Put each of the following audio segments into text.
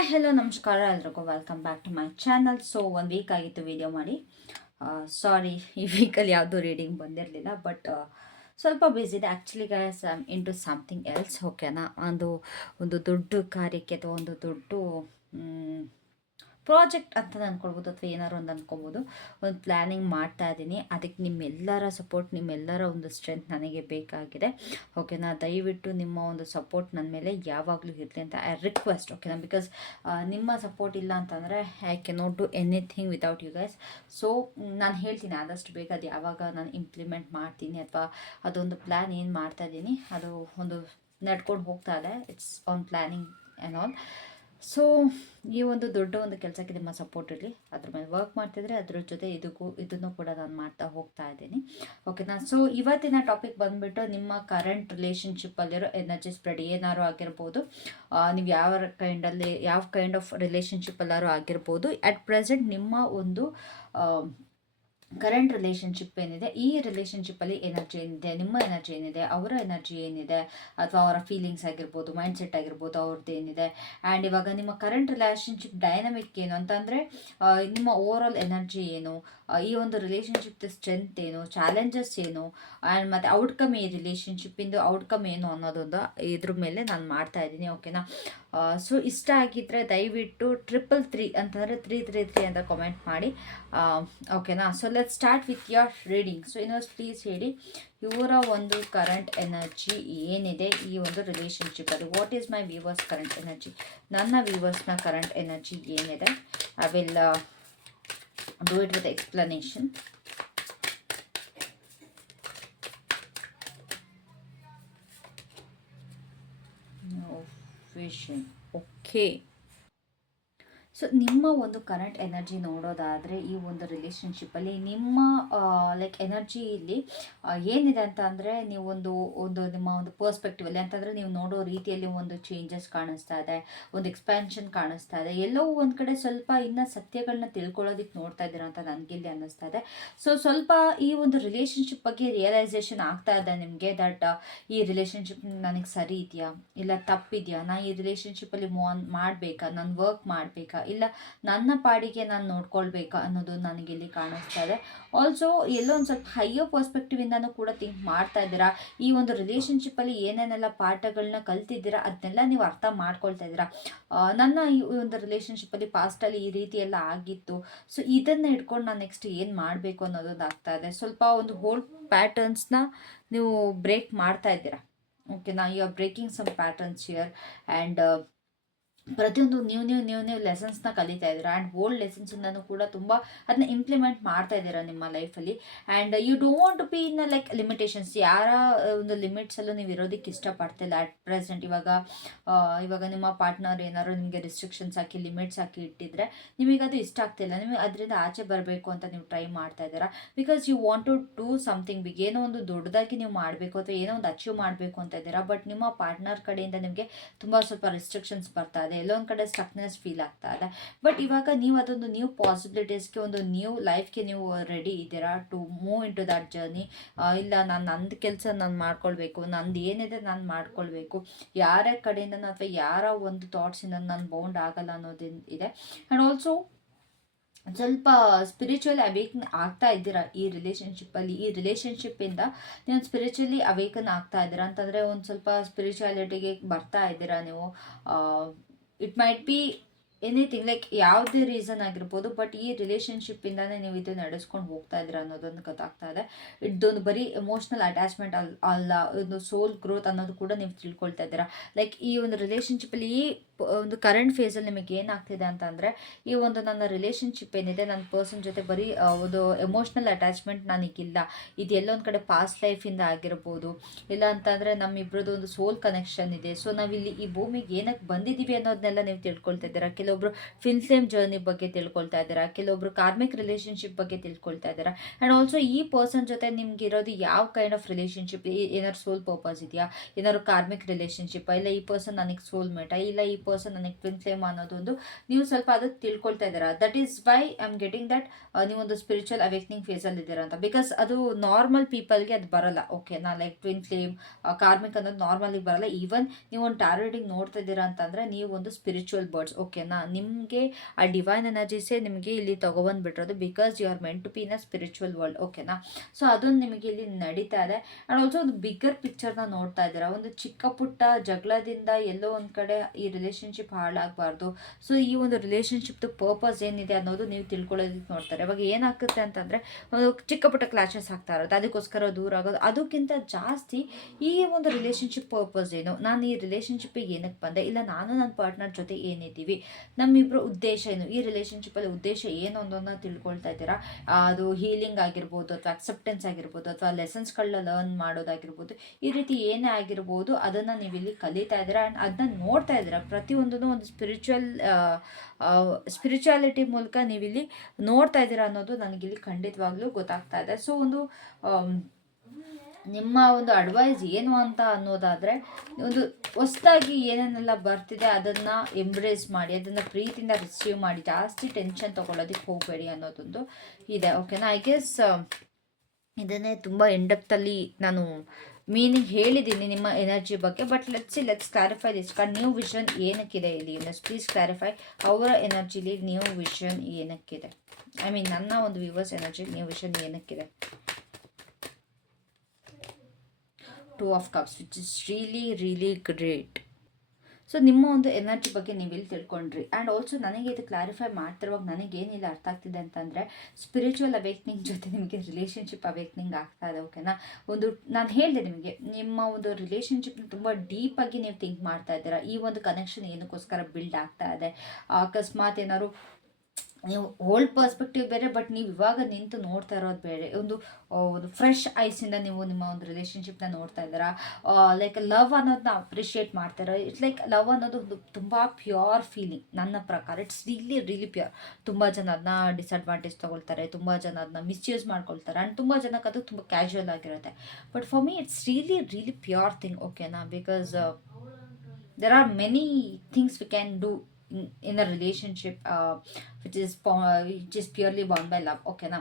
Hi hello ನಮಸ್ಕಾರ ಎಲ್ರಿಗೂ welcome back to my channel. So ಒಂದು ವೀಕ್ ಆಗಿತ್ತು ವಿಡಿಯೋ ಮಾಡಿ. ಸಾರಿ, ಈ ವೀಕಲ್ಲಿ ಯಾವುದೂ ರೀಡಿಂಗ್ ಬಂದಿರಲಿಲ್ಲ. ಬಟ್ ಸ್ವಲ್ಪ ಬ್ಯುಸಿ ಇದೆ actually guys. I am into something else. ಓಕೆನಾ, ಒಂದು ದೊಡ್ಡ ಕಾರ್ಯಕ್ಕೆ ಅಥವಾ ಒಂದು ದೊಡ್ಡ ಪ್ರಾಜೆಕ್ಟ್ ಅಂತ ಅಂದ್ಕೊಳ್ಬೋದು, ಅಥವಾ ಏನಾರು ಒಂದು ಅಂದ್ಕೊಬೋದು. ಒಂದು ಪ್ಲ್ಯಾನಿಂಗ್ ಮಾಡ್ತಾ ಇದ್ದೀನಿ. ಅದಕ್ಕೆ ನಿಮ್ಮೆಲ್ಲರ ಸಪೋರ್ಟ್, ನಿಮ್ಮೆಲ್ಲರ ಒಂದು ಸ್ಟ್ರೆಂತ್ ನನಗೆ ಬೇಕಾಗಿದೆ. ಓಕೆನಾ, ದಯವಿಟ್ಟು ನಿಮ್ಮ ಒಂದು ಸಪೋರ್ಟ್ ನನ್ನ ಮೇಲೆ ಯಾವಾಗಲೂ ಇರಲಿ ಅಂತ ಐ ರಿಕ್ವೆಸ್ಟ್. ಓಕೆನಾ, ಬಿಕಾಸ್ ನಿಮ್ಮ ಸಪೋರ್ಟ್ ಇಲ್ಲ ಅಂತಂದರೆ I cannot do anything without you guys. So ನಾನು ಹೇಳ್ತೀನಿ ಆದಷ್ಟು ಬೇಗ ಅದು ಯಾವಾಗ ನಾನು ಇಂಪ್ಲಿಮೆಂಟ್ ಮಾಡ್ತೀನಿ, ಅಥವಾ ಅದೊಂದು ಪ್ಲ್ಯಾನ್ ಏನು ಮಾಡ್ತಾ ಇದ್ದೀನಿ ಅದು ಒಂದು ನಡ್ಕೊಂಡು ಹೋಗ್ತಾ ಇದೆ. It's on planning and all. So ಈ ಒಂದು ದೊಡ್ಡ ಒಂದು ಕೆಲಸಕ್ಕೆ ನಿಮ್ಮ ಸಪೋರ್ಟ್ ಇರಲಿ. ಅದ್ರ ಮೇಲೆ ವರ್ಕ್ ಮಾಡ್ತಿದ್ರೆ ಅದ್ರ ಜೊತೆ ಇದನ್ನು ಕೂಡ ನಾನು ಮಾಡ್ತಾ ಹೋಗ್ತಾ ಇದ್ದೀನಿ. ಓಕೆನಾ. ಸೊ ಇವತ್ತಿನ ಟಾಪಿಕ್ ಬಂದುಬಿಟ್ಟು ನಿಮ್ಮ ಕರೆಂಟ್ ರಿಲೇಷನ್ಶಿಪ್ಪಲ್ಲಿರೋ ಎನರ್ಜಿ ಸ್ಪ್ರೆಡ್ ಏನಾರು ಆಗಿರ್ಬೋದು. ನೀವು ಯಾವ ಕೈಂಡ್ ಆಫ್ ರಿಲೇಷನ್ಶಿಪ್ಪಲ್ಲಾರು ಆಗಿರ್ಬೋದು. ಅಟ್ ಪ್ರೆಸೆಂಟ್ ನಿಮ್ಮ ಒಂದು ಕರೆಂಟ್ ರಿಲೇಷನ್ಶಿಪ್ ಏನಿದೆ, ಈ ರಿಲೇಷನ್ಶಿಪ್ಪಲ್ಲಿ ಎನರ್ಜಿ ಏನಿದೆ, ನಿಮ್ಮ ಎನರ್ಜಿ ಏನಿದೆ, ಅವರ ಎನರ್ಜಿ ಏನಿದೆ, ಅಥವಾ ಅವರ ಫೀಲಿಂಗ್ಸ್ ಆಗಿರ್ಬೋದು, ಮೈಂಡ್ ಸೆಟ್ ಆಗಿರ್ಬೋದು, ಅವ್ರದ್ದು ಏನಿದೆ. ಆ್ಯಂಡ್ ಇವಾಗ ನಿಮ್ಮ ಕರೆಂಟ್ ರಿಲೇಷನ್ಶಿಪ್ ಡೈನಮಿಕ್ ಏನು ಅಂತಂದರೆ, ನಿಮ್ಮ ಓವರ್ ಆಲ್ ಎನರ್ಜಿ ಏನು, ಈ ಒಂದು ರಿಲೇಷನ್ಶಿಪ್ ಸ್ಟ್ರೆಂತ್ ಏನು, ಚಾಲೆಂಜಸ್ ಏನು, ಆ್ಯಂಡ್ ಮತ್ತು ಔಟ್ಕಮ್, ಈ ರಿಲೇಷನ್ಶಿಪ್ಪಿಂದು ಔಟ್ಕಮ್ ಏನು ಅನ್ನೋದೊಂದು ಇದ್ರ ಮೇಲೆ ನಾನು ಮಾಡ್ತಾ ಇದ್ದೀನಿ. ಓಕೆನಾ. ಸೊ ಇಷ್ಟ ಆಗಿದ್ದರೆ ದಯವಿಟ್ಟು 333 ಅಂತಂದರೆ 333 ಅಂತ ಕಾಮೆಂಟ್ ಮಾಡಿ. ಓಕೆನಾ. So let start with your reading. So universe please ಹೇಳಿ ಇವರ ಒಂದು ಕರೆಂಟ್ ಎನರ್ಜಿ ಏನಿದೆ ಈ ಒಂದು ರಿಲೇಷನ್ಶಿಪ್ ಅದು. What is my viewers current energy? ನನ್ನ ವ್ಯೂವರ್ಸ್ನ ಕರೆಂಟ್ ಎನರ್ಜಿ ಏನಿದೆ, I will do it with explanation. Vision. Okay. So ನಿಮ್ಮ ಒಂದು ಕರೆಂಟ್ ಎನರ್ಜಿ ನೋಡೋದಾದರೆ, ಈ ಒಂದು ರಿಲೇಷನ್ಶಿಪ್ಪಲ್ಲಿ ನಿಮ್ಮ ಲೈಕ್ ಎನರ್ಜಿಯಲ್ಲಿ ಏನಿದೆ ಅಂತ ಅಂದರೆ, ನೀವು ಒಂದು ನಿಮ್ಮ ಒಂದು ಪರ್ಸ್ಪೆಕ್ಟಿವಲ್ಲಿ ಅಂತಂದರೆ ನೀವು ನೋಡೋ ರೀತಿಯಲ್ಲಿ ಒಂದು ಚೇಂಜಸ್ ಕಾಣಿಸ್ತಾ ಇದೆ, ಒಂದು ಎಕ್ಸ್ಪ್ಯಾನ್ಷನ್ ಕಾಣಿಸ್ತಾ ಇದೆ. ಎಲ್ಲೋ ಒಂದು ಕಡೆ ಸ್ವಲ್ಪ ಇನ್ನು ಸತ್ಯಗಳನ್ನ ತಿಳ್ಕೊಳ್ಳೋದಕ್ಕೆ ನೋಡ್ತಾ ಇದ್ದೀರಾ ಅಂತ ನನಗಿಲ್ಲಿ ಅನ್ನಿಸ್ತಾ ಇದೆ. ಸೊ ಸ್ವಲ್ಪ ಈ ಒಂದು ರಿಲೇಷನ್ಶಿಪ್ ಬಗ್ಗೆ ರಿಯಲೈಸೇಷನ್ ಆಗ್ತಾ ಇದೆ ನಿಮಗೆ, ದಟ್ ಈ ರಿಲೇಷನ್ಶಿಪ್ ನನಗೆ ಸರಿ ಇದೆಯಾ ಇಲ್ಲ ತಪ್ಪಿದೆಯಾ, ನಾನು ಈ ರಿಲೇಷನ್ಶಿಪ್ಪಲ್ಲಿ ಮೂವ್ ಆನ್ ಮಾಡಬೇಕಾ, ನಾನು ವರ್ಕ್ ಮಾಡಬೇಕಾ, ಇಲ್ಲ ನನ್ನ ಪಾಡಿಗೆ ನಾನು ನೋಡ್ಕೊಳ್ಬೇಕಾ ಅನ್ನೋದು ನನಗಿಲ್ಲಿ ಕಾಣಿಸ್ತಾ ಇದೆ. ಆಲ್ಸೋ ಎಲ್ಲೋ ಒಂದು ಸ್ವಲ್ಪ ಹೈಯರ್ ಪರ್ಸ್ಪೆಕ್ಟಿವ್ ಇಂದಾನು ಕೂಡ ಥಿಂಕ್ ಮಾಡ್ತಾ ಇದ್ದೀರಾ. ಈ ಒಂದು ರಿಲೇಷನ್ಶಿಪ್ಪಲ್ಲಿ ಏನೇನೆಲ್ಲ ಪಾಠಗಳನ್ನ ಕಲ್ತಿದ್ದೀರಾ ಅದನ್ನೆಲ್ಲ ನೀವು ಅರ್ಥ ಮಾಡ್ಕೊಳ್ತಾ ಇದ್ದೀರಾ. ನನ್ನ ಈ ಒಂದು ರಿಲೇಷನ್ಶಿಪ್ಪಲ್ಲಿ ಪಾಸ್ಟಲ್ಲಿ ಈ ರೀತಿ ಎಲ್ಲ ಆಗಿತ್ತು, ಸೊ ಇದನ್ನು ಇಟ್ಕೊಂಡು ನಾನು ನೆಕ್ಸ್ಟ್ ಏನು ಮಾಡಬೇಕು ಅನ್ನೋದೊಂದು ಆಗ್ತಾ ಇದೆ. ಸ್ವಲ್ಪ ಒಂದು ಹೋಲ್ಡ್ ಪ್ಯಾಟರ್ನ್ಸ್ನ ನೀವು ಬ್ರೇಕ್ ಮಾಡ್ತಾ ಇದ್ದೀರಾ. ಓಕೆನಾ, you are breaking some patterns here. And ಪ್ರತಿಯೊಂದು ನ್ಯೂ ಲೆಸನ್ಸ್ನ ಕಲಿತಾ ಇದ್ದೀರಾ. ಆ್ಯಂಡ್ ಓಲ್ಡ್ ಲೆಸನ್ಸಿಂದನೂ ಕೂಡ ತುಂಬ ಅದನ್ನ ಇಂಪ್ಲಿಮೆಂಟ್ ಮಾಡ್ತಾ ಇದ್ದೀರಾ ನಿಮ್ಮ ಲೈಫಲ್ಲಿ. And you don't want to be in like limitations. ಯಾರ ಒಂದು ಲಿಮಿಟ್ಸಲ್ಲೂ ನೀವು ಇರೋದಕ್ಕೆ ಇಷ್ಟಪಡ್ತಿಲ್ಲ ಅಟ್ ಪ್ರೆಸೆಂಟ್. ಇವಾಗ ನಿಮ್ಮ ಪಾರ್ಟ್ನರ್ ಏನಾದ್ರು ನಿಮಗೆ ರಿಸ್ಟ್ರಿಕ್ಷನ್ಸ್ ಹಾಕಿ ಲಿಮಿಟ್ಸ್ ಹಾಕಿ ಇಟ್ಟಿದ್ರೆ ನಿಮಗೆ ಅದು ಇಷ್ಟ ಆಗ್ತಿಲ್ಲ. ನಿಮಗೆ ಅದರಿಂದ ಆಚೆ ಬರಬೇಕು ಅಂತ ನೀವು ಟ್ರೈ ಮಾಡ್ತಾ ಇದ್ದೀರಾ. Because you want to do something big. ಏನೋ ಒಂದು ದೊಡ್ಡದಾಗಿ ನೀವು ಮಾಡಬೇಕು ಅಥವಾ ಏನೋ ಒಂದು ಅಚೀವ್ ಮಾಡಬೇಕು ಅಂತ ಇದ್ದೀರಾ. ಬಟ್ ನಿಮ್ಮ ಪಾರ್ಟ್ನರ್ ಕಡೆಯಿಂದ ನಿಮಗೆ ತುಂಬ ಸ್ವಲ್ಪ ರಿಸ್ಟ್ರಿಕ್ಷನ್ಸ್ ಬರ್ತಾ ಇದೆ. ಎಲ್ಲೊಂದು ಕಡೆ ಸ್ಟಕ್ನೆಸ್ ಫೀಲ್ ಆಗ್ತಾ ಇದೆ. ಬಟ್ ಇವಾಗ ನೀವು ಅದೊಂದು ನ್ಯೂ ಪಾಸಿಬಿಲಿಟೀಸ್ಗೆ, ಒಂದು ನ್ಯೂ ಲೈಫ್ಗೆ ನೀವು ರೆಡಿ ಇದ್ದೀರಾ to move into that journey. ಇಲ್ಲ, ನಂದು ಕೆಲಸ ನಾನು ಮಾಡ್ಕೊಳ್ಬೇಕು, ನಂದು ಏನಿದೆ ನಾನು ಮಾಡ್ಕೊಳ್ಬೇಕು, ಯಾರ ಕಡೆಯಿಂದ ಅಥವಾ ಯಾರ ಒಂದು ಥಾಟ್ಸಿಂದ ನಾನು ಬೌಂಡ್ ಆಗಲ್ಲ ಅನ್ನೋದು ಇದೆ. ಆ್ಯಂಡ್ ಆಲ್ಸೋ ಸ್ವಲ್ಪ ಸ್ಪಿರಿಚುವಲಿ ಅವೇಕನ್ ಆಗ್ತಾ ಇದ್ದೀರಾ ಈ ರಿಲೇಷನ್ಶಿಪ್ಪಿಂದ ನೀವು ಸ್ಪಿರಿಚುವಲಿ ಅವೇಕನ್ ಆಗ್ತಾ ಇದ್ದೀರಾ ಅಂತಂದರೆ ಒಂದು ಸ್ವಲ್ಪ ಸ್ಪಿರಿಚುಯಾಲಿಟಿಗೆ ಬರ್ತಾ ಇದ್ದೀರಾ ನೀವು. It might be anything, like ಯಾವುದೇ ರೀಸನ್ ಆಗಿರ್ಬೋದು. ಬಟ್ ಈ ರಿಲೇಷನ್ಶಿಪ್ಪಿಂದಾನೇ ನೀವು ಇದು ನಡೆಸ್ಕೊಂಡು ಹೋಗ್ತಾ ಇದ್ದೀರಾ ಅನ್ನೋದೊಂದು ಗೊತ್ತಾಗ್ತಾ ಇದೆ. ಇದೊಂದು ಬರೀ ಎಮೋಷ್ನಲ್ ಅಟ್ಯಾಚ್ಮೆಂಟ್ ಅಲ್ಲ, ಒಂದು ಸೋಲ್ ಗ್ರೋತ್ ಅನ್ನೋದು ಕೂಡ ನೀವು ತಿಳ್ಕೊಳ್ತಾ ಇದ್ದೀರಾ. ಲೈಕ್ ಈ ಒಂದು ರಿಲೇಷನ್ಶಿಪ್ಪಲ್ಲಿ ಈ ಒಂದು ಕರೆಂಟ್ ಫೇಸಲ್ಲಿ ನಿಮಗೆ ಏನಾಗ್ತಿದೆ ಅಂತ ಅಂದರೆ, ಈ ಒಂದು ನನ್ನ ರಿಲೇಷನ್ಶಿಪ್ ಏನಿದೆ, ನನ್ನ ಪರ್ಸನ್ ಜೊತೆ ಬರೀ ಒಂದು ಎಮೋಷ್ನಲ್ ಅಟ್ಯಾಚ್ಮೆಂಟ್ ನನಗಿಲ್ಲ. ಇದು ಎಲ್ಲೊಂದು ಕಡೆ ಪಾಸ್ಟ್ ಲೈಫಿಂದ ಆಗಿರ್ಬೋದು, ಇಲ್ಲ ಅಂತಂದರೆ ನಮ್ಮಿಬ್ಬರದ್ದು ಒಂದು ಸೋಲ್ ಕನೆಕ್ಷನ್ ಇದೆ. ಸೊ ನಾವಿಲ್ಲಿ ಈ ಭೂಮಿಗೆ ಏನಕ್ಕೆ ಬಂದಿದ್ದೀವಿ ಅನ್ನೋದನ್ನೆಲ್ಲ ನೀವು ತಿಳ್ಕೊಳ್ತಾ ಇದ್ದೀರಾ. ಕೆಲವೊಬ್ರು ಫಿಲ್ಮ್ ಜರ್ನಿ ಬಗ್ಗೆ ತಿಳ್ಕೊಳ್ತಾ ಇದ್ದೀರಾ, ಕೆಲವೊಬ್ರು ಕಾರ್ಮಿಕ್ ರಿಲೇಷನ್ಶಿಪ್ ಬಗ್ಗೆ ತಿಳ್ಕೊಳ್ತಾ ಇದ್ದೀರಾ. ಆ್ಯಂಡ್ ಆಲ್ಸೋ ಈ ಪರ್ಸನ್ ಜೊತೆ ನಿಮ್ಗೆ ಇರೋದು ಯಾವ ಕೈಂಡ್ ಆಫ್ ರಿಲೇಷನ್ಶಿಪ್, ಏನಾದ್ರು ಸೋಲ್ ಪರ್ಪಸ್ ಇದೆಯಾ, ಏನಾದ್ರು ಕಾರ್ಮಿಕ್ ರಿಲೇಷನ್ಶಿಪ್, ಇಲ್ಲ ಈ ಪರ್ಸನ್ ನನಗೆ ಸೋಲ್ ಮೇಟ, ಇಲ್ಲ ಈ ಪರ್ಸನ್ ನನಗೆ ಟ್ವಿನ್ ಫ್ಲೇಮ್ ಅನ್ನೋದೊಂದು ನೀವು ಸ್ವಲ್ಪ ಅದು ತಿಳ್ಕೊಳ್ತಾ ಇದ್ದೀರಾ. That is why I am getting that ನೀವೊಂದು ಸ್ಪಿರಿಚುವಲ್ ಅವೇಕ್ನಿಂಗ್ ಫೇಸಲ್ಲಿ ಇದ್ದೀರಾ ಅಂತ. ಬಿಕಾಸ್ ಅದು ನಾರ್ಮಲ್ ಪೀಪಲ್ಗೆ ಅದು ಬರಲ್ಲ. ಓಕೆನಾ, ಲೈಕ್ ಟ್ವಿನ್ ಫ್ಲೇಮ್ ಕಾರ್ಮಿಕ್ ಅನ್ನೋದು ನಾರ್ಮಲಿ ಬರಲ್ಲ. ಈವನ್ ನೀವು ಒಂದು ಟ್ಯಾರೋ ರೀಡಿಂಗ್ ನೋಡ್ತಾ ಇದ್ದೀರಾ ಅಂತಂದರೆ ನೀವು ಒಂದು ಸ್ಪಿರಿಚುವಲ್ ಬರ್ಡ್ಸ್. ಓಕೆನಾ, ನಿಮಗೆ ಆ ಡಿವೈನ್ ಎನರ್ಜೀಸೇ ನಿಮಗೆ ಇಲ್ಲಿ ತಗೊಬಂದ್ಬಿಟ್ಟಿರೋದು. Because you are meant to be in a spiritual world. ಓಕೆನಾ, ಸೊ ಅದೊಂದು ನಿಮಗೆ ಇಲ್ಲಿ ನಡೀತಾ ಇದೆ. ಆ್ಯಂಡ್ ಆಲ್ಸೋ ಒಂದು ಬಿಗ್ಗರ್ ಪಿಕ್ಚರ್ನ ನೋಡ್ತಾ ಇದ್ದೀರಾ. ಒಂದು ಚಿಕ್ಕ ಪುಟ್ಟ ಜಗಳದಿಂದ ಎಲ್ಲೋ ಒಂದು ಕಡೆ ಈ ರಿಲೇಷನ್ಶಿಪ್ ಹಾಳಾಗಬಾರ್ದು. ಸೊ ಈ ಒಂದು ರಿಲೇಷನ್ಶಿಪ್ದು ಪರ್ಪಸ್ ಏನಿದೆ ಅನ್ನೋದು ನೀವು ತಿಳ್ಕೊಳ್ಳೋದಕ್ಕೆ ನೋಡ್ತಾರೆ. ಇವಾಗ ಏನಾಗುತ್ತೆ ಅಂತಂದರೆ ಒಂದು ಚಿಕ್ಕ ಪುಟ್ಟ ಕ್ಲಾಶಸ್ ಆಗ್ತಾ ಇರೋದು, ಅದಕ್ಕೋಸ್ಕರ ದೂರ ಆಗೋದು. ಅದಕ್ಕಿಂತ ಜಾಸ್ತಿ ಈ ಒಂದು ರಿಲೇಷನ್ಶಿಪ್ ಪರ್ಪಸ್ ಏನು, ನಾನು ಈ ರಿಲೇಷನ್ಶಿಪ್ಪಿಗೆ ಏನಕ್ಕೆ ಬಂದೆ, ಇಲ್ಲ ನಾನು ನನ್ನ ಪಾರ್ಟ್ನರ್ ಜೊತೆ ಏನಿದ್ದೀವಿ, ನಮ್ಮಿಬ್ಬರ ಉದ್ದೇಶ ಏನು, ಈ ರಿಲೇಷನ್ಶಿಪ್ಪಲ್ಲಿ ಉದ್ದೇಶ ಏನು ಅನ್ನೋದನ್ನ ತಿಳ್ಕೊಳ್ತಾ ಇದ್ದೀರಾ. ಅದು ಹೀಲಿಂಗ್ ಆಗಿರ್ಬೋದು, ಅಥವಾ ಅಕ್ಸೆಪ್ಟೆನ್ಸ್ ಆಗಿರ್ಬೋದು, ಅಥವಾ ಲೆಸನ್ಸ್ಗಳನ್ನ ಲರ್ನ್ ಮಾಡೋದಾಗಿರ್ಬೋದು, ಈ ರೀತಿ ಏನೇ ಆಗಿರ್ಬೋದು ಅದನ್ನು ನೀವು ಇಲ್ಲಿ ಕಲಿತಾ ಇದ್ದೀರಾ. ಆ್ಯಂಡ್ ಅದನ್ನ ನೋಡ್ತಾ ಇದ್ದೀರಾ. ಪ್ರತಿಯೊಂದೂ ಒಂದು ಸ್ಪಿರಿಚುಯಾಲಿಟಿ ಮೂಲಕ ನೀವಿಲ್ಲಿ ನೋಡ್ತಾ ಇದ್ದೀರಾ ಅನ್ನೋದು ನನಗಿಲ್ಲಿ ಖಂಡಿತವಾಗ್ಲೂ ಗೊತ್ತಾಗ್ತಾ ಇದೆ. ಸೊ ಒಂದು ನಿಮ್ಮ ಒಂದು ಅಡ್ವೈಸ್ ಏನು ಅಂತ ಅನ್ನೋದಾದರೆ, ಒಂದು ಹೊಸದಾಗಿ ಏನೇನೆಲ್ಲ ಬರ್ತಿದೆ ಅದನ್ನು ಎಂಬ್ರೇಸ್ ಮಾಡಿ, ಅದನ್ನು ಪ್ರೀತಿಯಿಂದ ರಿಸೀವ್ ಮಾಡಿ, ಜಾಸ್ತಿ ಟೆನ್ಷನ್ ತೊಗೊಳ್ಳೋದಕ್ಕೆ ಹೋಗಬೇಡಿ ಅನ್ನೋದೊಂದು ಇದೆ. ಓಕೆನಾ, ಐ ಗೆಸ್ ಇದನ್ನೇ ತುಂಬ ಇಂಡೆಪ್ತಲ್ಲಿ ನಾನು ಮೀನಿಂಗ್ ಹೇಳಿದ್ದೀನಿ ನಿಮ್ಮ ಎನರ್ಜಿ ಬಗ್ಗೆ. But let's clarify this card. New vision ಏನಕ್ಕಿದೆ ಇಲ್ಲಿ? ಪ್ಲೀಸ್ ಕ್ಲಾರಿಫೈ ಅವರ ಎನರ್ಜಿಲಿ ನ್ಯೂ ವಿಷನ್ ಏನಕ್ಕಿದೆ. ಐ ಮೀನ್ ನನ್ನ ಒಂದು ವ್ಯೂವರ್ಸ್ ಎನರ್ಜಿ ನ್ಯೂ ವಿಷನ್ ಏನಕ್ಕಿದೆ? Two of cups, which is really great. So ನಿಮ್ಮ ಒಂದು ಎನರ್ಜಿ ಬಗ್ಗೆ ನೀವು ಇಲ್ಲಿ ತಿಳ್ಕೊಂಡ್ರಿ. ಆ್ಯಂಡ್ ಆಲ್ಸೋ ನನಗೆ ಇದು ಕ್ಲಾರಿಫೈ ಮಾಡ್ತಿರುವಾಗ ನನಗೇನಿಲ್ಲ ಅರ್ಥ ಆಗ್ತಿದೆ ಅಂತಂದರೆ, ಸ್ಪಿರಿಚುವಲ್ ಅವೇಕ್ನಿಂಗ್ ಜೊತೆ ನಿಮಗೆ ರಿಲೇಷನ್ಶಿಪ್ ಅವೇಕ್ನಿಂಗ್ ಆಗ್ತಾ ಇದೆ. ಓಕೆನಾ, ಒಂದು ನಾನು ಹೇಳಿದೆ ನಿಮಗೆ, ನಿಮ್ಮ ಒಂದು ರಿಲೇಷನ್ಶಿಪ್ನ ತುಂಬ ಡೀಪಾಗಿ ನೀವು ಥಿಂಕ್ ಮಾಡ್ತಾ ಇದ್ದೀರಾ. ಈ ಒಂದು ಕನೆಕ್ಷನ್ ಏನಕ್ಕೋಸ್ಕರ ಬಿಲ್ಡ್ ಆಗ್ತಾ ಇದೆ. ಅಕಸ್ಮಾತ್ ಏನಾದ್ರು ನೀವು ಓಲ್ಡ್ ಪರ್ಸ್ಪೆಕ್ಟಿವ್ ಬೇರೆ, ಬಟ್ ನೀವು ಇವಾಗ ನಿಂತು ನೋಡ್ತಾ ಇರೋದು ಬೇರೆ. ಒಂದು ಫ್ರೆಶ್ ಐಸಿಂದ ನೀವು ನಿಮ್ಮ ಒಂದು ರಿಲೇಷನ್ಶಿಪ್ನ ನೋಡ್ತಾ ಇದ್ದೀರಾ. ಲೈಕ್ ಲವ್ ಅನ್ನೋದನ್ನ ಅಪ್ರಿಷಿಯೇಟ್ ಮಾಡ್ತಾರೋ. ಇಟ್ಸ್ ಲೈಕ್ ಲವ್ ಅನ್ನೋದು ಒಂದು ತುಂಬ ಪ್ಯೂರ್ ಫೀಲಿಂಗ್ ನನ್ನ ಪ್ರಕಾರ. It's really pure. ತುಂಬ ಜನ ಅದನ್ನ ಡಿಸ್ಅಡ್ವಾಂಟೇಜ್ ತೊಗೊಳ್ತಾರೆ, ತುಂಬ ಜನ ಅದನ್ನ ಮಿಸ್ಯೂಸ್ ಮಾಡ್ಕೊಳ್ತಾರೆ, ಆ್ಯಂಡ್ ತುಂಬ ಜನಕ್ಕೆ ಅದು ತುಂಬ ಕ್ಯಾಶುವಲ್ ಆಗಿರುತ್ತೆ. But for me it's really pure thing. ಓಕೆನಾ, because there are many things we can do in a relationship which is purely bound by love. Okay na,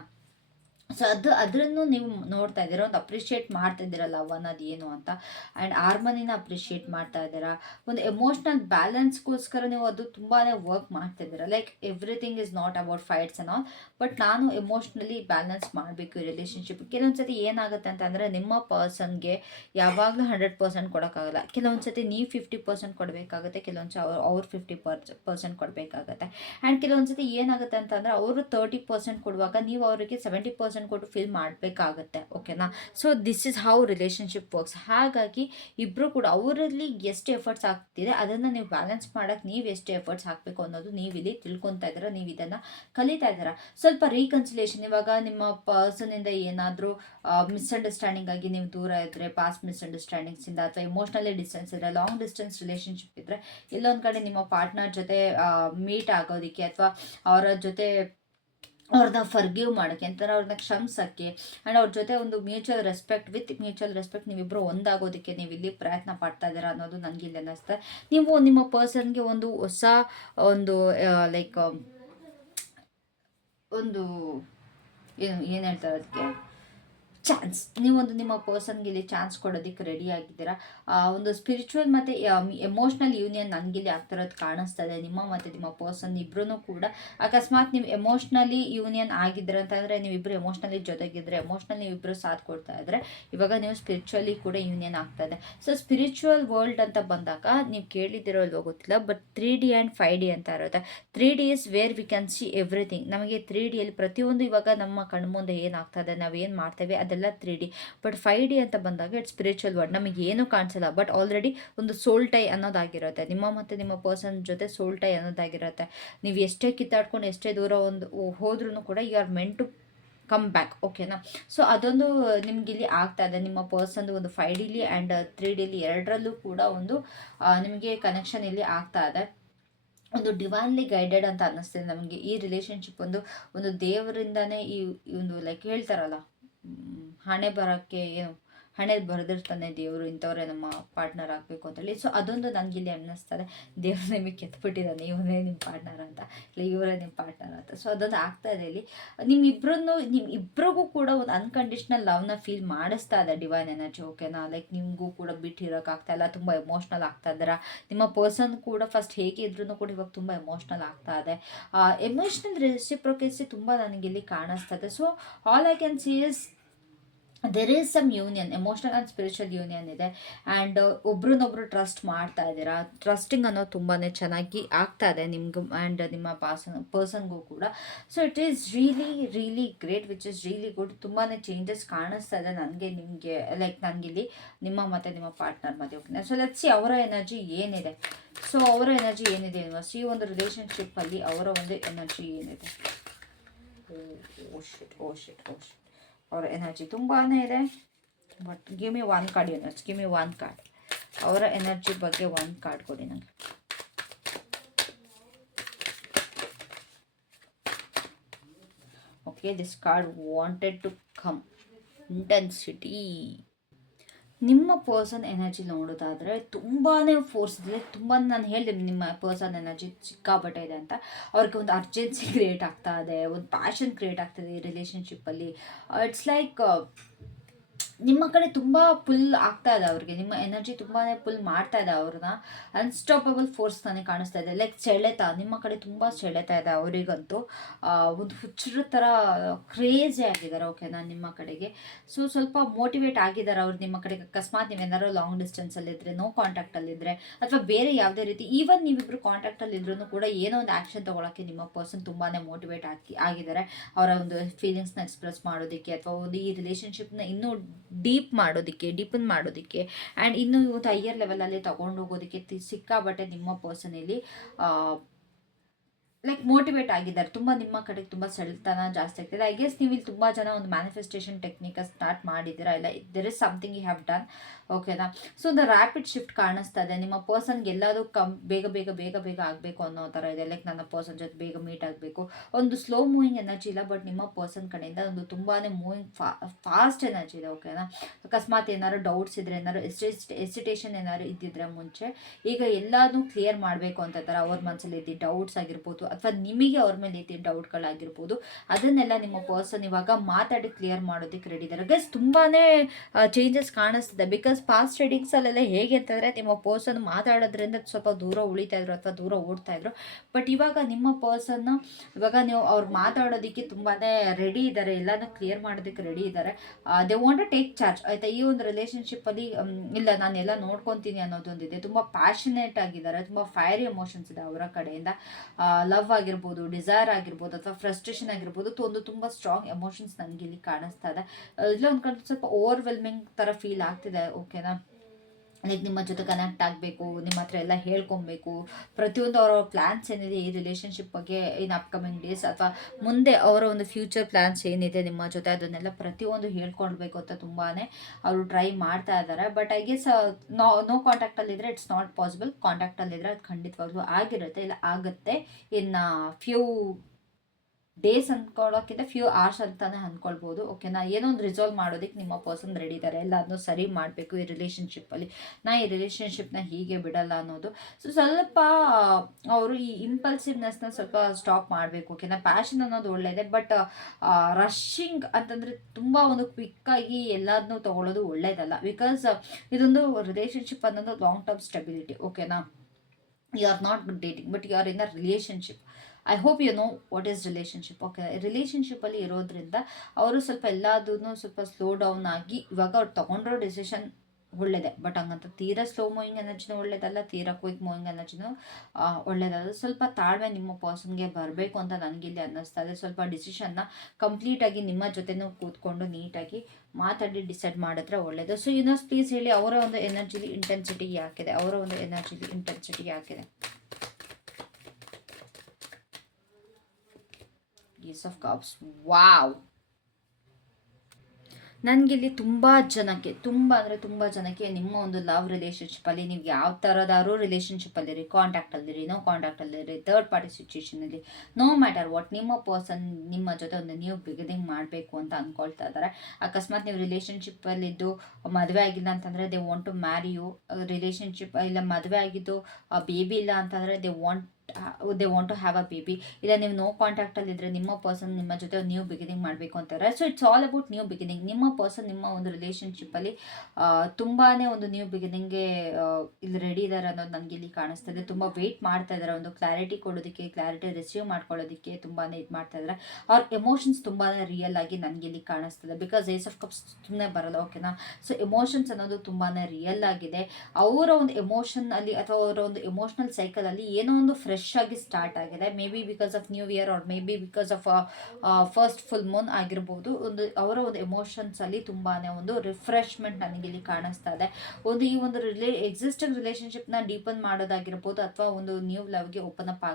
so ಅದನ್ನು ನೀವು ನೋಡ್ತಾ ಇದ್ದೀರಾ, ಒಂದು ಅಪ್ರಿಷಿಯೇಟ್ ಮಾಡ್ತಾ ಇದ್ದೀರಾ ಲವ್ ಅನ್ನೋದು ಏನು ಅಂತ. ಆ್ಯಂಡ್ ಹಾರ್ಮನಿನ ಅಪ್ರಿಷಿಯೇಟ್ ಮಾಡ್ತಾ ಇದ್ದೀರಾ. ಒಂದು ಎಮೋಷ್ನಲ್ ಬ್ಯಾಲೆನ್ಸ್ಗೋಸ್ಕರ ನೀವು ಅದು ತುಂಬಾ ವರ್ಕ್ ಮಾಡ್ತಾ ಇದ್ದೀರಾ. Like everything is not about fights and all, but ನಾನು ಎಮೋಷ್ನಲಿ ಬ್ಯಾಲೆನ್ಸ್ ಮಾಡಬೇಕು ಈ ರಿಲೇಷನ್ಶಿಪ್. ಕೆಲವೊಂದು ಸತಿ ಏನಾಗುತ್ತೆ ಅಂತಂದರೆ, ನಿಮ್ಮ ಪರ್ಸನ್ಗೆ ಯಾವಾಗಲೂ 100% ಕೊಡೋಕ್ಕಾಗಲ್ಲ. ಕೆಲವೊಂದು ಸತಿ ನೀವು 50% ಕೊಡಬೇಕಾಗುತ್ತೆ, ಕೆಲವೊಂದು ಸಲ ಅವ್ರು 50% ಕೊಡಬೇಕಾಗತ್ತೆ. ಆ್ಯಂಡ್ ಕೆಲವೊಂದು ಸತಿ ಏನಾಗುತ್ತೆ ಅಂತಂದರೆ, ಅವರು 30% ಕೊಡುವಾಗ ನೀವು ಅವರಿಗೆ 70% ಕೊಟ್ಟು ಫೀಲ್ ಮಾಡಬೇಕಾಗತ್ತೆ. ಓಕೆನಾ, so this is how relationship works. ಹಾಗಾಗಿ ಇಬ್ಬರು ಕೂಡ ಅವರಲ್ಲಿ ಎಷ್ಟು ಎಫರ್ಟ್ಸ್ ಆಗ್ತಿದೆ ಅದನ್ನು ನೀವು ಬ್ಯಾಲೆನ್ಸ್ ಮಾಡೋಕ್ಕೆ ನೀವು ಎಷ್ಟು ಎಫರ್ಟ್ಸ್ ಹಾಕಬೇಕು ಅನ್ನೋದು ನೀವು ಇಲ್ಲಿ ತಿಳ್ಕೊತಾ ಇದ್ದೀರಾ. ನೀವು ಇದನ್ನು ಕಲಿತಾ ಇದ್ದೀರಾ. ಸ್ವಲ್ಪ ರೀಕನ್ಸಿಲೇಷನ್, ಇವಾಗ ನಿಮ್ಮ ಪರ್ಸನಿಂದ ಏನಾದರೂ ಮಿಸ್ಅಂಡರ್ಸ್ಟ್ಯಾಂಡಿಂಗ್ ಆಗಿ ನೀವು ದೂರ ಇದ್ದರೆ, ಪಾಸ್ಟ್ ಮಿಸ್ಅಂಡರ್ಸ್ಟ್ಯಾಂಡಿಂಗ್ಸಿಂದ, ಅಥವಾ ಇಮೋಷ್ನಲಿ ಡಿಸ್ಟೆನ್ಸ್ ಇದ್ದರೆ, ಲಾಂಗ್ ಡಿಸ್ಟೆನ್ಸ್ ರಿಲೇಷನ್ಶಿಪ್ ಇದ್ದರೆ, ಎಲ್ಲೊಂದು ಕಡೆ ನಿಮ್ಮ ಪಾರ್ಟ್ನರ್ ಜೊತೆ ಮೀಟ್ ಆಗೋದಕ್ಕೆ, ಅಥವಾ ಅವರ ಜೊತೆ ಅವ್ರನ್ನ ಫರ್ಗಿವ್ ಮಾಡೋಕ್ಕೆ, ಅಂತಾರೆ ಅವ್ರನ್ನ ಕ್ಷಮಿಸೋಕ್ಕೆ, ಆ್ಯಂಡ್ ಅವ್ರ ಜೊತೆ ಒಂದು ಮ್ಯೂಚುವಲ್ ರೆಸ್ಪೆಕ್ಟ್ ನೀವಿಬ್ಬರು ಒಂದಾಗೋದಕ್ಕೆ ನೀವು ಇಲ್ಲಿ ಪ್ರಯತ್ನ ಪಡ್ತಾ ಇದ್ದೀರಾ ಅನ್ನೋದು ನನಗೆ ಇಲ್ಲಿ ಅನ್ನಿಸ್ತಾ. ನೀವು ನಿಮ್ಮ ಪರ್ಸನ್ಗೆ ಒಂದು ಹೊಸ ಒಂದು ಲೈಕ್ ಒಂದು ಏನು ಹೇಳ್ತಾರೆ ಅದಕ್ಕೆ, ಚಾನ್ಸ್, ನೀವೊಂದು ನಿಮ್ಮ ಪರ್ಸನ್ಗೆ ಇಲ್ಲಿ ಚಾನ್ಸ್ ಕೊಡೋದಕ್ಕೆ ರೆಡಿ ಆಗಿದ್ದೀರಾ. ಒಂದು ಸ್ಪಿರಿಚುವಲ್ ಮತ್ತು ಎಮೋಷ್ನಲ್ ಯೂನಿಯನ್ ನನಗಿಲ್ಲಿ ಆಗ್ತಿರೋದು ಕಾಣಿಸ್ತಾ ಇದೆ. ನಿಮ್ಮ ಮತ್ತು ನಿಮ್ಮ ಪರ್ಸನ್ ಇಬ್ಬರೂ ಕೂಡ ಅಕಸ್ಮಾತ್ ನೀವು ಎಮೋಷ್ನಲಿ ಯೂನಿಯನ್ ಆಗಿದ್ದೀರ ಅಂತಂದರೆ, ನೀವಿಬ್ಬರು ಎಮೋಷ್ನಲಿ ಜೊತೆಗಿದ್ರೆ, ಎಮೋಷ್ನಲಿ ನೀವಿಬ್ಬರು ಸಾಥ್ ಕೊಡ್ತಾ ಇದ್ದರೆ, ಇವಾಗ ನೀವು ಸ್ಪಿರಿಚುವಲಿ ಕೂಡ ಯೂನಿಯನ್ ಆಗ್ತಾ ಇದೆ. ಸೊ ಸ್ಪಿರಿಚುವಲ್ ವರ್ಲ್ಡ್ ಅಂತ ಬಂದಾಗ ನೀವು ಕೇಳಿದಿರೋ ಇಲ್ವೋ ಗೊತ್ತಿಲ್ಲ, ಬಟ್ 3D ಆ್ಯಂಡ್ 5D ಅಂತ ಇರುತ್ತೆ. 3D is where we can see everything. ನಮಗೆ 3Dಯಲ್ಲಿ ಪ್ರತಿಯೊಂದು ಇವಾಗ ನಮ್ಮ ಕಣ್ಮುಂದೆ ಏನಾಗ್ತಾ ಇದೆ, ನಾವೇನು ಮಾಡ್ತೇವೆ ಅದೆಲ್ಲ 3D. ಬಟ್ 5D ಅಂತ ಬಂದಾಗ ಇಟ್ಸ್ ಸ್ಪಿರಿಚುವಲ್ ವರ್ಲ್ಡ್. ನಮಗೆ ಏನೂ ಕಾಣಿಸಲ್ಲ, ಬಟ್ ಆಲ್ರೆಡಿ ಒಂದು ಸೋಲ್ ಟೈ ಅನ್ನೋದಾಗಿರುತ್ತೆ. ನಿಮ್ಮ ಮತ್ತು ನಿಮ್ಮ ಪರ್ಸನ್ ಜೊತೆ ಸೋಲ್ ಟೈ ಅನ್ನೋದಾಗಿರುತ್ತೆ. ನೀವು ಎಷ್ಟೇ ಕಿತ್ತಾಡ್ಕೊಂಡು ಎಷ್ಟೇ ದೂರ ಒಂದು ಹೋದ್ರೂ ಕೂಡ you are meant to come back. ಓಕೆನಾ, ಸೊ ಅದೊಂದು ನಿಮಗಿಲ್ಲಿ ಆಗ್ತಾ ಇದೆ. ನಿಮ್ಮ ಪರ್ಸನ್ದು ಒಂದು 5Dಲಿ ಆ್ಯಂಡ್ 3Dಲಿ ಎರಡರಲ್ಲೂ ಕೂಡ ಒಂದು ನಿಮಗೆ ಕನೆಕ್ಷನ್ ಇಲ್ಲಿ ಆಗ್ತಾ ಇದೆ. ಒಂದು ಡಿವೈನ್ಲಿ ಗೈಡೆಡ್ ಅಂತ ಅನ್ನಿಸ್ತಿದೆ ನಮಗೆ ಈ ರಿಲೇಷನ್ಶಿಪ್. ಒಂದು ದೇವರಿಂದನೇ ಈ ಒಂದು ಲೈಕ್ ಹೇಳ್ತಾರಲ್ಲ, ಹಣೆ ಬರೋಕ್ಕೆ ಏನು ಹಣೆಯಲ್ಲಿ ಬರೆದಿರ್ತಾನೆ ದೇವರು ಇಂಥವ್ರೆ ನಮ್ಮ ಪಾರ್ಟ್ನರ್ ಆಗಬೇಕು ಅಂತೇಳಿ. ಸೊ ಅದೊಂದು ನನಗಿಲ್ಲಿ ಅನ್ನಿಸ್ತದೆ, ದೇವ್ರು ನಿಮಗೆ ಕೆತ್ಬಿಟ್ಟಿದ್ದಾನೆ ಇವರೇ ನಿಮ್ಮ ಪಾರ್ಟ್ನರ್ ಅಂತ, ಇಲ್ಲ ಇವರೇ ನಿಮ್ಮ ಪಾರ್ಟ್ನರ್ ಅಂತ. ಸೊ ಅದೊಂದು ಆಗ್ತಾ ಇದೆ ಇಲ್ಲಿ. ನಿಮ್ಮಿಬ್ಬರಿಗೂ ಕೂಡ ಒಂದು ಅನ್ಕಂಡೀಷ್ನಲ್ ಲವ್ನ ಫೀಲ್ ಮಾಡಿಸ್ತಾ ಇದೆ ಡಿವೈನ್ ಎನರ್ಜಿ, ಓಕೆನಾ. ಲೈಕ್ ನಿಮಗೂ ಕೂಡ ಬಿಟ್ಟಿರೋಕ್ಕಾಗ್ತಾ ಇಲ್ಲ, ತುಂಬ ಎಮೋಷ್ನಲ್ ಆಗ್ತಾ ಇದ್ದೀರಾ. ನಿಮ್ಮ ಪರ್ಸನ್ ಕೂಡ ಫಸ್ಟ್ ಹೇಗೆ ಇದ್ರೂ ಕೂಡ ಇವಾಗ ತುಂಬ ಎಮೋಷ್ನಲ್ ಆಗ್ತಾ ಇದೆ. ಎಮೋಷ್ನಲ್ ರೆಸಿಪ್ರೊಕೇಸಿ ತುಂಬ ನನಗಿಲ್ಲಿ ಕಾಣಿಸ್ತಾ ಇದೆ. So all I can see is there is some union, emotional and spiritual union ಇದೆ. ಆ್ಯಂಡ್ ಒಬ್ರನ್ನೊಬ್ರು ಟ್ರಸ್ಟ್ ಮಾಡ್ತಾ ಇದ್ದೀರಾ. ಟ್ರಸ್ಟಿಂಗ್ ಅನ್ನೋದು ತುಂಬಾ ಚೆನ್ನಾಗಿ ಆಗ್ತಾ ಇದೆ ನಿಮ್ಗೂ ಆ್ಯಂಡ್ ನಿಮ್ಮ ಪರ್ಸನ್ಗೂ ಕೂಡ. So it is really great, which is really good. ತುಂಬಾ ಚೇಂಜಸ್ ಕಾಣಿಸ್ತಾ ಇದೆ ನನಗೆ, ನಿಮಗೆ, ಲೈಕ್ ನನಗಿಲ್ಲಿ ನಿಮ್ಮ ಮತ್ತು ನಿಮ್ಮ ಪಾರ್ಟ್ನರ್ ಮಧ್ಯೆ, ಓಕೆನಾ. ಸೊ ಲೆಟ್ಸ್ ಸಿ ಅವರ ಎನರ್ಜಿ ಏನಿದೆ. ಸೊ ಅವರ ಎನರ್ಜಿ ಏನಿದೆ ಯೂನಿವರ್ಸ್, ಈ ಒಂದು ರಿಲೇಷನ್ಶಿಪ್ಪಲ್ಲಿ ಅವರ ಒಂದು ಎನರ್ಜಿ ಏನಿದೆ. ಓ ಶಿಟ್ ಅವರ ಎನರ್ಜಿ ತುಂಬಾ ಇದೆ. But give me one card universe, give me one card. ಅವರ ಎನರ್ಜಿ ಬಗ್ಗೆ ಒಂದು ಕಾರ್ಡ್ ಕೊಡಿ ನನಗೆ. Okay, this card wanted to come intensity. ನಿಮ್ಮ ಪರ್ಸನ್ ಎನರ್ಜಿ ನೋಡೋದಾದರೆ ತುಂಬಾ ಫೋರ್ಸ್ ಇದೆ, ತುಂಬ. ನಾನು ಹೇಳಿದೆ ನಿಮ್ಮ ಪರ್ಸನ್ ಎನರ್ಜಿ ಸಿಕ್ಕಾಬಟ್ಟೆ ಇದೆ ಅಂತ. ಅವ್ರಿಗೆ ಒಂದು ಅರ್ಜೆನ್ಸಿ ಕ್ರಿಯೇಟ್ ಆಗ್ತಾ ಇದೆ, ಒಂದು ಪ್ಯಾಷನ್ ಕ್ರಿಯೇಟ್ ಆಗ್ತದೆ ಈ ರಿಲೇಷನ್ಶಿಪ್ಪಲ್ಲಿ. ಇಟ್ಸ್ ಲೈಕ್ ನಿಮ್ಮ ಕಡೆ ತುಂಬ ಪುಲ್ ಆಗ್ತಾ ಇದೆ ಅವ್ರಿಗೆ, ನಿಮ್ಮ ಎನರ್ಜಿ ತುಂಬಾ ಪುಲ್ ಮಾಡ್ತಾ ಇದೆ ಅವ್ರನ್ನ. ಅನ್ಸ್ಟಾಪಬಲ್ ಫೋರ್ಸ್ ನನಗೆ ಕಾಣಿಸ್ತಾ ಇದೆ. ಲೈಕ್ ಸೆಳೆತ, ನಿಮ್ಮ ಕಡೆ ತುಂಬ ಸೆಳೆತಾ ಇದೆ ಅವರಿಗಂತೂ. ಒಂದು ಹುಚ್ಚರ ಥರ ಕ್ರೇಜಿ ಆಗಿದ್ದಾರೆ, ಓಕೆನಾ, ನಿಮ್ಮ ಕಡೆಗೆ. ಸೊ ಸ್ವಲ್ಪ ಮೋಟಿವೇಟ್ ಆಗಿದ್ದಾರೆ ಅವ್ರು ನಿಮ್ಮ ಕಡೆಗೆ. ಅಕಸ್ಮಾತ್ ನೀವೇನಾದ್ರು ಲಾಂಗ್ ಡಿಸ್ಟೆನ್ಸಲ್ಲಿದ್ದರೆ, ನೋ ಕಾಂಟ್ಯಾಕ್ಟಲ್ಲಿದ್ದರೆ, ಅಥವಾ ಬೇರೆ ಯಾವುದೇ ರೀತಿ ಈವನ್ ನೀವಿಬ್ಬರು ಕಾಂಟ್ಯಾಕ್ಟಲ್ಲಿದ್ರೂ ಕೂಡ ಏನೋ ಒಂದು ಆ್ಯಕ್ಷನ್ ತೊಗೊಳಕ್ಕೆ ನಿಮ್ಮ ಪರ್ಸನ್ ತುಂಬಾ ಮೋಟಿವೇಟ್ ಆಗಿದ್ದಾರೆ. ಅವರ ಒಂದು ಫೀಲಿಂಗ್ಸ್ನ ಎಕ್ಸ್ಪ್ರೆಸ್ ಮಾಡೋದಕ್ಕೆ, ಅಥವಾ ಒಂದು ಈ ರಿಲೇಷನ್ಶಿಪ್ನ ಇನ್ನೂ ಡೀಪನ್ ಮಾಡೋದಕ್ಕೆ ಆ್ಯಂಡ್ ಇನ್ನೂ ಇವತ್ತು ಹೈಯರ್ ಲೆವೆಲಲ್ಲಿ ತಗೊಂಡು ಹೋಗೋದಕ್ಕೆ ಸಿಕ್ಕಾಬಟ್ಟೆ ನಿಮ್ಮ ಪರ್ಸನಲ್ಲಿ ಲೈಕ್ ಮೋಟಿವೇಟ್ ಆಗಿದ್ದಾರೆ. ತುಂಬ ನಿಮ್ಮ ಕಡೆಗೆ ತುಂಬ ಸೆಳೆತನ ಜಾಸ್ತಿ ಆಗ್ತಿದೆ. ಐ ಗೆಸ್ ನೀವು ಇಲ್ಲಿ ತುಂಬ ಜನ ಒಂದು ಮ್ಯಾನಿಫೆಸ್ಟೇಷನ್ ಟೆಕ್ನಿಕ್ ಸ್ಟಾರ್ಟ್ ಮಾಡಿದ್ದೀರಾ, ಇಲ್ಲ there is something you have done, ಓಕೆನಾ. ಸೊ ಒಂದು ರ್ಯಾಪಿಡ್ ಶಿಫ್ಟ್ ಕಾಣಿಸ್ತಾ ಇದೆ. ನಿಮ್ಮ ಪರ್ಸನ್ಗೆ ಎಲ್ಲದೂ ಬೇಗ ಆಗಬೇಕು ಅನ್ನೋ ಥರ ಇದೆ. ಲೈಕ್ ನನ್ನ ಪರ್ಸನ್ ಜೊತೆ ಬೇಗ ಮೀಟ್ ಆಗಬೇಕು. ಒಂದು ಸ್ಲೋ ಮೂವಿಂಗ್ ಎನರ್ಜಿ ಇಲ್ಲ, ಬಟ್ ನಿಮ್ಮ ಪರ್ಸನ್ ಕಡೆಯಿಂದ ಒಂದು ತುಂಬಾ ಮೂವಿಂಗ್ ಫಾಸ್ಟ್ ಎನರ್ಜಿ ಇದೆ, ಓಕೆನಾ. ಅಕಸ್ಮಾತ್ ಏನಾದ್ರು ಡೌಟ್ಸ್ ಇದ್ದರೆ, ಏನಾದ್ರು ಎಸಿಟೇಷನ್ ಏನಾದ್ರು ಇದ್ದಿದ್ರೆ ಮುಂಚೆ, ಈಗ ಎಲ್ಲದೂ ಕ್ಲಿಯರ್ ಮಾಡಬೇಕು ಅಂತ ಇದ್ದಾರೆ. ಅವ್ರ ಮನಸ್ಸಲ್ಲಿ ಇದ್ದ ಡೌಟ್ಸ್ ಆಗಿರ್ಬೋದು, ಅಥವಾ ನಿಮಗೆ ಅವ್ರ ಮೇಲೆ ಇದ್ದ ಡೌಟ್ಗಳಾಗಿರ್ಬೋದು, ಅದನ್ನೆಲ್ಲ ನಿಮ್ಮ ಪರ್ಸನ್ ಇವಾಗ ಮಾತಾಡಿ ಕ್ಲಿಯರ್ ಮಾಡೋದಕ್ಕೆ ರೆಡಿ ಇದ್ದಾರೆ. ಗೈಸ್ ತುಂಬಾ ಚೇಂಜಸ್ ಕಾಣಿಸ್ತಿದೆ. ಬಿಕಾಸ್ ಪಾಸ್ಟ್ ರೀಡಿಂಗ್ಸಲ್ಲೆಲ್ಲ ಹೇಗೆ ಅಂತಂದರೆ, ನಿಮ್ಮ ಪರ್ಸನ್ ಮಾತಾಡೋದ್ರಿಂದ ಸ್ವಲ್ಪ ದೂರ ಉಳಿತಾ ಇದ್ರು ಅಥವಾ ದೂರ ಓಡ್ತಾ ಇದ್ರು. ಬಟ್ ಇವಾಗ ನಿಮ್ಮ ಪರ್ಸನ್ ಇವಾಗ ನೀವು ಅವ್ರು ಮಾತಾಡೋದಕ್ಕೆ ತುಂಬಾ ರೆಡಿ ಇದ್ದಾರೆ, ಎಲ್ಲನೂ ಕ್ಲಿಯರ್ ಮಾಡೋದಕ್ಕೆ ರೆಡಿ ಇದ್ದಾರೆ. They want to take charge, ಆಯಿತಾ. ಈ ಒಂದು ರಿಲೇಷನ್ಶಿಪ್ಪಲ್ಲಿ ಇಲ್ಲ ನಾನೆಲ್ಲ ನೋಡ್ಕೊತೀನಿ ಅನ್ನೋದೊಂದಿದೆ. ತುಂಬ ಪ್ಯಾಷನೇಟ್ ಆಗಿದ್ದಾರೆ, ತುಂಬ ಫೈರಿ ಎಮೋಷನ್ಸ್ ಇದೆ ಅವರ ಕಡೆಯಿಂದ. ಲವ್ ಆಗಿರ್ಬೋದು, ಡಿಸೈರ್ ಆಗಿರ್ಬೋದು, ಅಥವಾ ಫ್ರಸ್ಟ್ರೇಷನ್ ಆಗಿರ್ಬೋದು, ಒಂದು ತುಂಬ ಸ್ಟ್ರಾಂಗ್ ಎಮೋಷನ್ಸ್ ನನಗೆ ಇಲ್ಲಿ ಕಾಣಿಸ್ತಾ ಇದೆ. ಇಲ್ಲ ಒಂದು ಕಡೆ ಸ್ವಲ್ಪ ಓವರ್ವೆಲ್ಮಿಂಗ್ ಥರ ಫೀಲ್ ಆಗ್ತಿದೆ, ಓಕೆನಾ. ಲೈಕ್ ನಿಮ್ಮ ಜೊತೆ ಕನೆಕ್ಟ್ ಆಗಬೇಕು, ನಿಮ್ಮ ಹತ್ರ ಎಲ್ಲ ಹೇಳ್ಕೊಬೇಕು, ಪ್ರತಿಯೊಂದು ಅವರ ಪ್ಲ್ಯಾನ್ಸ್ ಏನಿದೆ ಈ ರಿಲೇಷನ್ಶಿಪ್ ಬಗ್ಗೆ ಇನ್ ಅಪ್ಕಮಿಂಗ್ ಡೇಸ್, ಅಥವಾ ಮುಂದೆ ಅವರ ಒಂದು ಫ್ಯೂಚರ್ ಪ್ಲ್ಯಾನ್ಸ್ ಏನಿದೆ ನಿಮ್ಮ ಜೊತೆ, ಅದನ್ನೆಲ್ಲ ಪ್ರತಿಯೊಂದು ಹೇಳ್ಕೊಳ್ಬೇಕು ಅಂತ ತುಂಬಾ ಅವರು ಟ್ರೈ ಮಾಡ್ತಾ ಇದ್ದಾರೆ. ಬಟ್ ಐ ಗೆಸ್ ನೋ ಕಾಂಟ್ಯಾಕ್ಟಲ್ಲಿದ್ದರೆ ಇಟ್ಸ್ ನಾಟ್ ಪಾಸಿಬಲ್. ಕಾಂಟ್ಯಾಕ್ಟಲ್ಲಿದ್ದರೆ ಅದು ಖಂಡಿತವಾಗ್ಲೂ ಆಗಿರುತ್ತೆ, ಇಲ್ಲ ಆಗುತ್ತೆ ಇನ್ ಫ್ಯೂ ಡೇಸ್ ಅಂದ್ಕೊಳ್ಳೋಕ್ಕಿಂತ ಫ್ಯೂ ಅವರ್ಸ್ ಅಂತಾನೆ ಅಂದ್ಕೊಳ್ಬೋದು, ಓಕೆನಾ. ಏನೋ ಒಂದು ರಿಸಾಲ್ವ್ ಮಾಡೋದಕ್ಕೆ ನಿಮ್ಮ ಪರ್ಸನ್ ರೆಡಿ ಇದ್ದಾರೆ. ಎಲ್ಲ ಅದನ್ನು ಸರಿ ಮಾಡಬೇಕು ಈ ರಿಲೇಷನ್ಶಿಪ್ಪಲ್ಲಿ. ಈ ರಿಲೇಷನ್ಶಿಪ್ನ ಹೀಗೆ ಬಿಡಲ್ಲ ಅನ್ನೋದು. ಸೊ ಸ್ವಲ್ಪ ಅವರು ಈ ಇಂಪಲ್ಸಿವ್ನೆಸ್ನ ಸ್ವಲ್ಪ ಸ್ಟಾಪ್ ಮಾಡಬೇಕು, ಓಕೆನಾ. ಪ್ಯಾಷನ್ ಅನ್ನೋದು ಒಳ್ಳೆಯದೇ, ಬಟ್ ರಶ್ಶಿಂಗ್ ಅಂತಂದರೆ ತುಂಬ ಒಂದು ಕ್ವಿಕ್ಕಾಗಿ ಎಲ್ಲದನ್ನೂ ತೊಗೊಳ್ಳೋದು ಒಳ್ಳೆಯದಲ್ಲ. ಬಿಕಾಸ್ ಇದೊಂದು ರಿಲೇಷನ್ಶಿಪ್ ಅನ್ನೋದು ಲಾಂಗ್ ಟರ್ಮ್ ಸ್ಟೆಬಿಲಿಟಿ, ಓಕೆನಾ. You are not dating, but you are in a relationship. I hope you know what is relationship, okay. ರಿಲೇಷನ್ಶಿಪ್ಪಲ್ಲಿ ಇರೋದ್ರಿಂದ ಅವರು ಸ್ವಲ್ಪ ಎಲ್ಲದೂ ಸ್ವಲ್ಪ ಸ್ಲೋ ಡೌನ್ ಆಗಿ, ಇವಾಗ ಅವ್ರು ತೊಗೊಂಡಿರೋ ಡಿಸಿಷನ್ ಒಳ್ಳೆಯದೇ, ಬಟ್ ಹಂಗಂತ ತೀರಾ ಸ್ಲೋ ಮೂವಿಂಗ್ ಎನರ್ಜಿನೂ ಒಳ್ಳೇದಲ್ಲ, ತೀರಾ ಕ್ವಿಕ್ ಮೂವಿಂಗ್ ಎನರ್ಜಿನೂ ಒಳ್ಳೇದಲ್ಲ. ಸ್ವಲ್ಪ ತಾಳ್ಮೆ ನಿಮ್ಮ ಪರ್ಸನ್ಗೆ ಬರಬೇಕು ಅಂತ ನನಗಿಲ್ಲಿ ಅನ್ನಿಸ್ತಾ ಇದೆ. ಸ್ವಲ್ಪ ಡಿಸಿಷನ್ನ ಕಂಪ್ಲೀಟಾಗಿ ನಿಮ್ಮ ಜೊತೆನೂ ಕೂತ್ಕೊಂಡು ನೀಟಾಗಿ ಮಾತಾಡಿ ಡಿಸೈಡ್ ಮಾಡಿದ್ರೆ ಒಳ್ಳೆಯದು. ಸೊ ಯೂನಿವರ್ಸ್ ಪ್ಲೀಸ್ ಹೇಳಿ, ಅವರ ಒಂದು ಎನರ್ಜಿಲಿ ಇಂಟೆನ್ಸಿಟಿ ಯಾಕಿದೆ, ಅವರ ಒಂದು ಎನರ್ಜಿಲಿ ಇಂಟೆನ್ಸಿಟಿ ಯಾಕಿದೆ. Ace of Cups. Wow. ನನಗಿಲ್ಲಿ ತುಂಬ ಅಂದರೆ ತುಂಬ ಜನಕ್ಕೆ ನಿಮ್ಮ ಒಂದು ಲವ್ ರಿಲೇಷನ್ಶಿಪ್ಪಲ್ಲಿ ನೀವು ಯಾವ ಥರದಾದ್ರೂ ರಿಲೇಷನ್ಶಿಪ್ಪಲ್ಲಿರಿ, ಕಾಂಟ್ಯಾಕ್ಟಲ್ಲಿರಿ, ನೋ ಕಾಂಟ್ಯಾಕ್ಟಲ್ಲಿರಿ, ಥರ್ಡ್ ಪಾರ್ಟಿ ಸಿಚುವೇಷನಲ್ಲಿ, ನೋ ಮ್ಯಾಟರ್ ವಾಟ್, ನಿಮ್ಮ ಪರ್ಸನ್ ನಿಮ್ಮ ಜೊತೆ ಒಂದು ನ್ಯೂ ಬಿಗಿನಿಂಗ್ ಮಾಡಬೇಕು ಅಂತ ಅಂದ್ಕೊಳ್ತಾ ಇದ್ದಾರೆ. ಅಕಸ್ಮಾತ್ ನೀವು ರಿಲೇಷನ್ಶಿಪ್ಪಲ್ಲಿದ್ದು ಮದುವೆ ಆಗಿಲ್ಲ ಅಂತಂದರೆ they want to marry you. Relationship ಇಲ್ಲ ಮದುವೆ ಆಗಿದ್ದು ಬೇಬಿ ಇಲ್ಲ ಅಂತಂದರೆ they want to have a baby. ಇಲ್ಲ ನೀವು ನೋ ಕಾಂಟ್ಯಾಕ್ಟಲ್ಲಿ ಇದ್ದರೆ ನಿಮ್ಮ ಪರ್ಸನ್ ನಿಮ್ಮ ಜೊತೆ ಒಂದು ನ್ಯೂ ಬಿಗಿನಿಂಗ್ ಮಾಡಬೇಕು ಅಂತಾರೆ. So it's all about new beginning. ನಿಮ್ಮ ಪರ್ಸನ್ ನಿಮ್ಮ ಒಂದು ರಿಲೇಷನ್ಶಿಪ್ಪಲ್ಲಿ ತುಂಬಾ ಒಂದು ನ್ಯೂ ಬಿಗಿನಿಂಗ್ಗೆ ಇಲ್ಲಿ ರೆಡಿ ಇದ್ದಾರೆ ಅನ್ನೋದು ನನಗೆ ಇಲ್ಲಿ ಕಾಣಿಸ್ತಾ ತುಂಬ ವೆಯ್ಟ್ ಮಾಡ್ತಾ ಇದ್ದಾರೆ, ಒಂದು ಕ್ಲಾರಿಟಿ ಕೊಡೋದಕ್ಕೆ, ಕ್ಲಾರಿಟಿ ರಿಸೀವ್ ಮಾಡ್ಕೊಳ್ಳೋದಕ್ಕೆ ತುಂಬಾ ಇದು ಮಾಡ್ತಾ ಇದ್ದಾರೆ. ಅವ್ರ ಎಮೋಷನ್ಸ್ ತುಂಬಾ ರಿಯಲ್ ಆಗಿ ನನಗೆ ಇಲ್ಲಿ ಕಾಣಿಸ್ತದೆ. ಬಿಕಾಸ್ ಏಸ್ ಆಫ್ ಕಪ್ಸ್ ಸುಮ್ಮನೆ ಬರಲ್ಲ, ಓಕೆನಾ. ಸೊ ಎಮೋಷನ್ಸ್ ಅನ್ನೋದು ತುಂಬಾ ರಿಯಲ್ ಆಗಿದೆ. ಅವರ ಒಂದು ಎಮೋಷನ್ ಅಲ್ಲಿ ಅಥವಾ ಅವರ ಒಂದು ಎಮೋಷನಲ್ ಸೈಕಲ್ ಅಲ್ಲಿ ಏನೋ ಒಂದು ಫ್ರೆಶ್ ಆಗಿ ಸ್ಟಾರ್ಟ್ ಆಗಿದೆ. Maybe because of new year or maybe because of first full moon ಆಗಿರ್ಬೋದು. ಅವರ ಒಂದು ಎಮೋಷನ್ಸ್ ಅಲ್ಲಿ ತುಂಬಾನೇ ಒಂದು ರಿಫ್ರೆಶ್ಮೆಂಟ್ ನನಗೆ ಇಲ್ಲಿ ಕಾಣಿಸ್ತಾ ಇದೆ. ಈ ಒಂದು ಎಕ್ಸಿಸ್ಟಿಂಗ್ ರಿಲೇಶನ್ಶಿಪ್ ನ ಡೀಪನ್ ಮಾಡೋದಾಗಿರ್ಬೋದು ಅಥವಾ ಒಂದು ನ್ಯೂ ಲವ್ಗೆ ಓಪನ್ ಅಪ್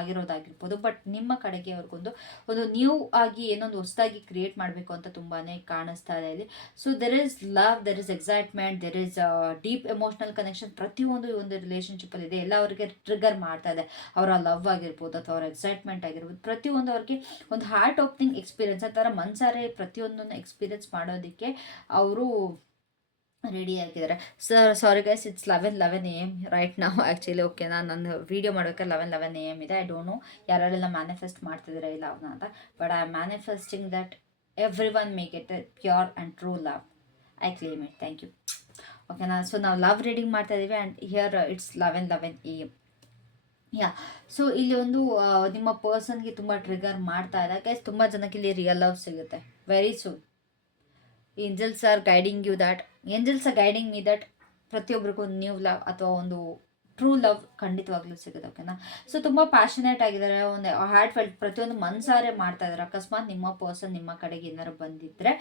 ಆಗಿರೋದಾಗಿರ್ಬೋದು. ಬಟ್ ನಿಮ್ಮ ಕಡೆಗೆ ಒಂದು ನ್ಯೂ ಆಗಿ ಏನೊಂದು ಹೊಸದಾಗಿ ಕ್ರಿಯೇಟ್ ಮಾಡಬೇಕು ಅಂತ ತುಂಬಾನೇ ಕಾಣಿಸ್ತಾ ಇದೆ ಇಲ್ಲಿ. So there is love, there is excitement, there is deep emotional connection. ಪ್ರತಿಯೊಂದು ಒಂದು ರಿಲೇಶನ್ಶಿಪ್ ಅಲ್ಲಿ ಇದೆ. ಎಲ್ಲ ಅವರಿಗೆ ಟ್ರಿಗರ್ ಮಾಡ್ತಾ ಇದೆ. ಅವರ ಲವ್ ಆಗಿರ್ಬೋದು ಅಥವಾ ಅವರ ಎಕ್ಸೈಟ್ಮೆಂಟ್ ಆಗಿರ್ಬೋದು, ಪ್ರತಿಯೊಂದು ಅವ್ರಿಗೆ ಒಂದು ಹಾರ್ಟ್ ಓಪನಿಂಗ್ ಎಕ್ಸ್ಪೀರಿಯನ್ಸ್ ಆ ಥರ ಮನ್ಸಾರೆ ಪ್ರತಿಯೊಂದನ್ನು ಎಕ್ಸ್ಪೀರಿಯನ್ಸ್ ಮಾಡೋದಕ್ಕೆ ಅವರು ರೆಡಿ ಆಗಿದ್ದಾರೆ. Sorry guys, it's 11 AM right ನಾವು ಆ್ಯಕ್ಚುಲಿ. ಓಕೆನಾ, ನಾನು ವೀಡಿಯೋ ಮಾಡೋಕ್ಕೆ 11 AM ಇದೆ. ಐ ಡೋಂಟ್ ನೋ ಯಾರೆಲ್ಲ ಮ್ಯಾನಿಫೆಸ್ಟ್ ಮಾಡ್ತಿದ್ದೀರಾ ಇಲ್ಲ ಅವನ್ನ ಅಂತ. But I am manifesting that everyone may get a pure and true love. I claim it. Thank you. ಓಕೆನಾ, ಸೊ ನಾವು ಲವ್ ರೀಡಿಂಗ್ ಮಾಡ್ತಾ ಇದ್ದೀವಿ and here it's 11 AM. Yeah, so ಇಲ್ಲಿ ಒಂದು ನಿಮ್ಮ ಪರ್ಸನ್ಗೆ ತುಂಬ ಟ್ರಿಗರ್ ಮಾಡ್ತಾ ಇದೆ ಗೈಸ್. ತುಂಬ ಜನಕ್ಕೆ ಇಲ್ಲಿ ರಿಯಲ್ ಲವ್ ಸಿಗುತ್ತೆ very soon. Angels are guiding you that, angels are guiding me that ಪ್ರತಿಯೊಬ್ಬರಿಗೂ ಒಂದು ನ್ಯೂ ಲವ್ ಅಥವಾ ಒಂದು ಟ್ರೂ ಲವ್ ಖಂಡಿತವಾಗ್ಲೂ ಸಿಗುತ್ತೆ. ಓಕೆನಾ, ಸೊ ತುಂಬ ಪ್ಯಾಷನೇಟ್ ಆಗಿದ್ದಾರೆ, ಒಂದು ಹಾರ್ಟ್ ಫೆಲ್ಟ್ ಪ್ರತಿಯೊಂದು ಮನ್ಸಾರೆ ಮಾಡ್ತಾ ಇದ್ದಾರೆ. ಅಕಸ್ಮಾತ್ ನಿಮ್ಮ ಪರ್ಸನ್ ನಿಮ್ಮ ಕಡೆಗೆ ಏನಾರು ಬಂದಿದ್ರೆ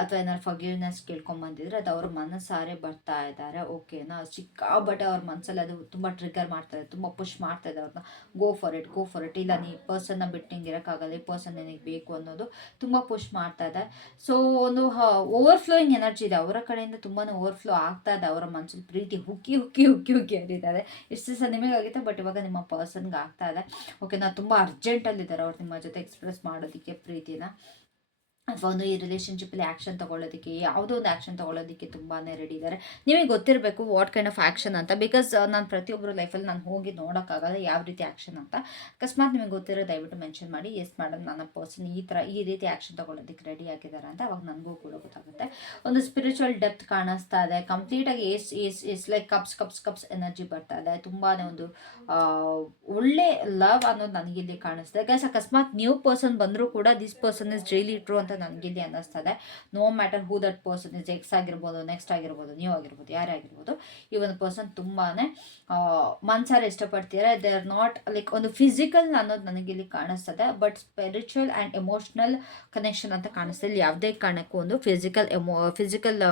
ಅಥವಾ ಏನಾರು ಫರ್ಗಿವ್ನೆಸ್ ಕೇಳ್ಕೊಂಬಂದಿದ್ರೆ ಅದು ಅವ್ರ ಮನಸ್ಸಾರೆ ಬರ್ತಾ ಇದ್ದಾರೆ. ಓಕೆನಾ, ಸಿಕ್ಕಾಬಟ್ಟೆ ಅವ್ರ ಮನಸ್ಸಲ್ಲಿ ಅದು ತುಂಬ ಟ್ರಿಗರ್ ಮಾಡ್ತಾ ಇದೆ, ತುಂಬ ಪುಷ್ ಮಾಡ್ತಾ ಇದೆ ಅವ್ರನ್ನ. ಗೋ ಫಾರ್ ಇಟ್, ಇಲ್ಲ ನೀ ಪರ್ಸನ್ನ ಬಿಟ್ಟು ಹಿಂಗೆ ಇರೋಕ್ಕಾಗಲ್ಲ, ಈ ಪರ್ಸನ್ ನಿನಗೆ ಬೇಕು ಅನ್ನೋದು ತುಂಬ ಪುಷ್ ಮಾಡ್ತಾ ಇದೆ. ಸೊ ಒಂದು ಓವರ್ಫ್ಲೋಯಿಂಗ್ ಎನರ್ಜಿ ಇದೆ ಅವರ ಕಡೆಯಿಂದ, ತುಂಬಾ ಓವರ್ಫ್ಲೋ ಆಗ್ತಾ ಇದೆ. ಅವರ ಮನಸ್ಸಲ್ಲಿ ಪ್ರೀತಿ ಹುಕ್ಕಿ ಹುಕ್ಕಿ ಹುಕ್ಕಿ ಹುಕ್ಕಿ ಹರಿತಾ ಇದೆ. ಇಷ್ಟು ಸಹ ನಿಮಗಾಗಿತ್ತು, ಬಟ್ ಇವಾಗ ನಿಮ್ಮ ಪರ್ಸನ್ಗೆ ಆಗ್ತಾ ಇದೆ. ಓಕೆನಾ, ತುಂಬ ಅರ್ಜೆಂಟಲ್ಲಿದ್ದಾರೆ ಅವ್ರು ನಿಮ್ಮ ಜೊತೆ ಎಕ್ಸ್ಪ್ರೆಸ್ ಮಾಡೋದಕ್ಕೆ ಪ್ರೀತಿನ, ಅಥವಾ ಒಂದು ಈ ರಿಲೇಷನ್ಶಿಪ್ಪಲ್ಲಿ ಆ್ಯಕ್ಷನ್ ತೊಗೊಳ್ಳೋದಕ್ಕೆ, ಯಾವುದೋ ಒಂದು ಆ್ಯಕ್ಷನ್ ತೊಗೊಳ್ಳೋದಕ್ಕೆ ತುಂಬಾ ರೆಡಿ ಇದ್ದಾರೆ. ನಿಮಗೆ ಗೊತ್ತಿರಬೇಕು ವಾಟ್ ಕೈಂಡ್ ಆಫ್ ಆ್ಯಕ್ಷನ್ ಅಂತ. ಬಿಕಾಸ್ ನಾನು ಪ್ರತಿಯೊಬ್ಬರು ಲೈಫಲ್ಲಿ ನಾನು ಹೋಗಿ ನೋಡೋಕ್ಕಾಗಲ್ಲ ಯಾವ ರೀತಿ ಆ್ಯಕ್ಷನ್ ಅಂತ. ಅಕಸ್ಮಾತ್ ನಿಮಗೆ ಗೊತ್ತಿರೋ ದಯವಿಟ್ಟು ಮೆನ್ಷನ್ ಮಾಡಿ, ಎಸ್ ಮೇಡಮ್ ನನ್ನ ಪರ್ಸನ್ ಈ ರೀತಿ ಆ್ಯಕ್ಷನ್ ತೊಗೊಳ್ಳೋದಕ್ಕೆ ರೆಡಿ ಆಗಿದ್ದಾರೆ ಅಂತ. ಅವಾಗ ನನಗೂ ಕೂಡ ಗೊತ್ತಾಗುತ್ತೆ. ಒಂದು ಸ್ಪಿರಿಚುವಲ್ ಡೆಪ್ತ್ ಕಾಣಿಸ್ತಾ ಇದೆ ಕಂಪ್ಲೀಟಾಗಿ. ಎಸ್ ಲೈಕ್ ಕಪ್ಸ್ ಎನರ್ಜಿ ಬರ್ತಾ ಇದೆ. ತುಂಬಾ ಒಂದು ಒಳ್ಳೆ ಲವ್ ಅನ್ನೋದು ನನಗಿಲ್ಲಿ ಕಾಣಿಸ್ತಾ ಇದೆ. ಅಕಸ್ಮಾತ್ ನ್ಯೂ ಪರ್ಸನ್ ಬಂದರೂ ಕೂಡ this person is really true ಅಂತ ನನಗಿಲ್ಲಿ ಅನ್ನಿಸ್ತದೆ. No matter who that person is, ex ಆಗಿರ್ಬೋದು, ನೆಕ್ಸ್ಟ್ ಆಗಿರ್ಬೋದು, ನ್ಯೂ ಆಗಿರ್ಬೋದು, ಯಾರೇ ಆಗಿರ್ಬೋದು, ಈ ಒಂದು ಪರ್ಸನ್ ತುಂಬಾ ಮನ್ಸಾರೆ ಇಷ್ಟಪಡ್ತೀರಾ. ದೇ ಆರ್ ನಾಟ್ ಲೈಕ್ ಒಂದು ಫಿಸಿಕಲ್ ಅನ್ನೋದು ನನಗಿಲ್ಲಿ ಕಾಣಿಸ್ತದೆ, but spiritual and emotional connection ಅಂತ ಕಾಣಿಸ್ತದೆ. ಇಲ್ಲಿ ಯಾವುದೇ ಕಾರಣಕ್ಕೂ ಒಂದು ಫಿಸಿಕಲ್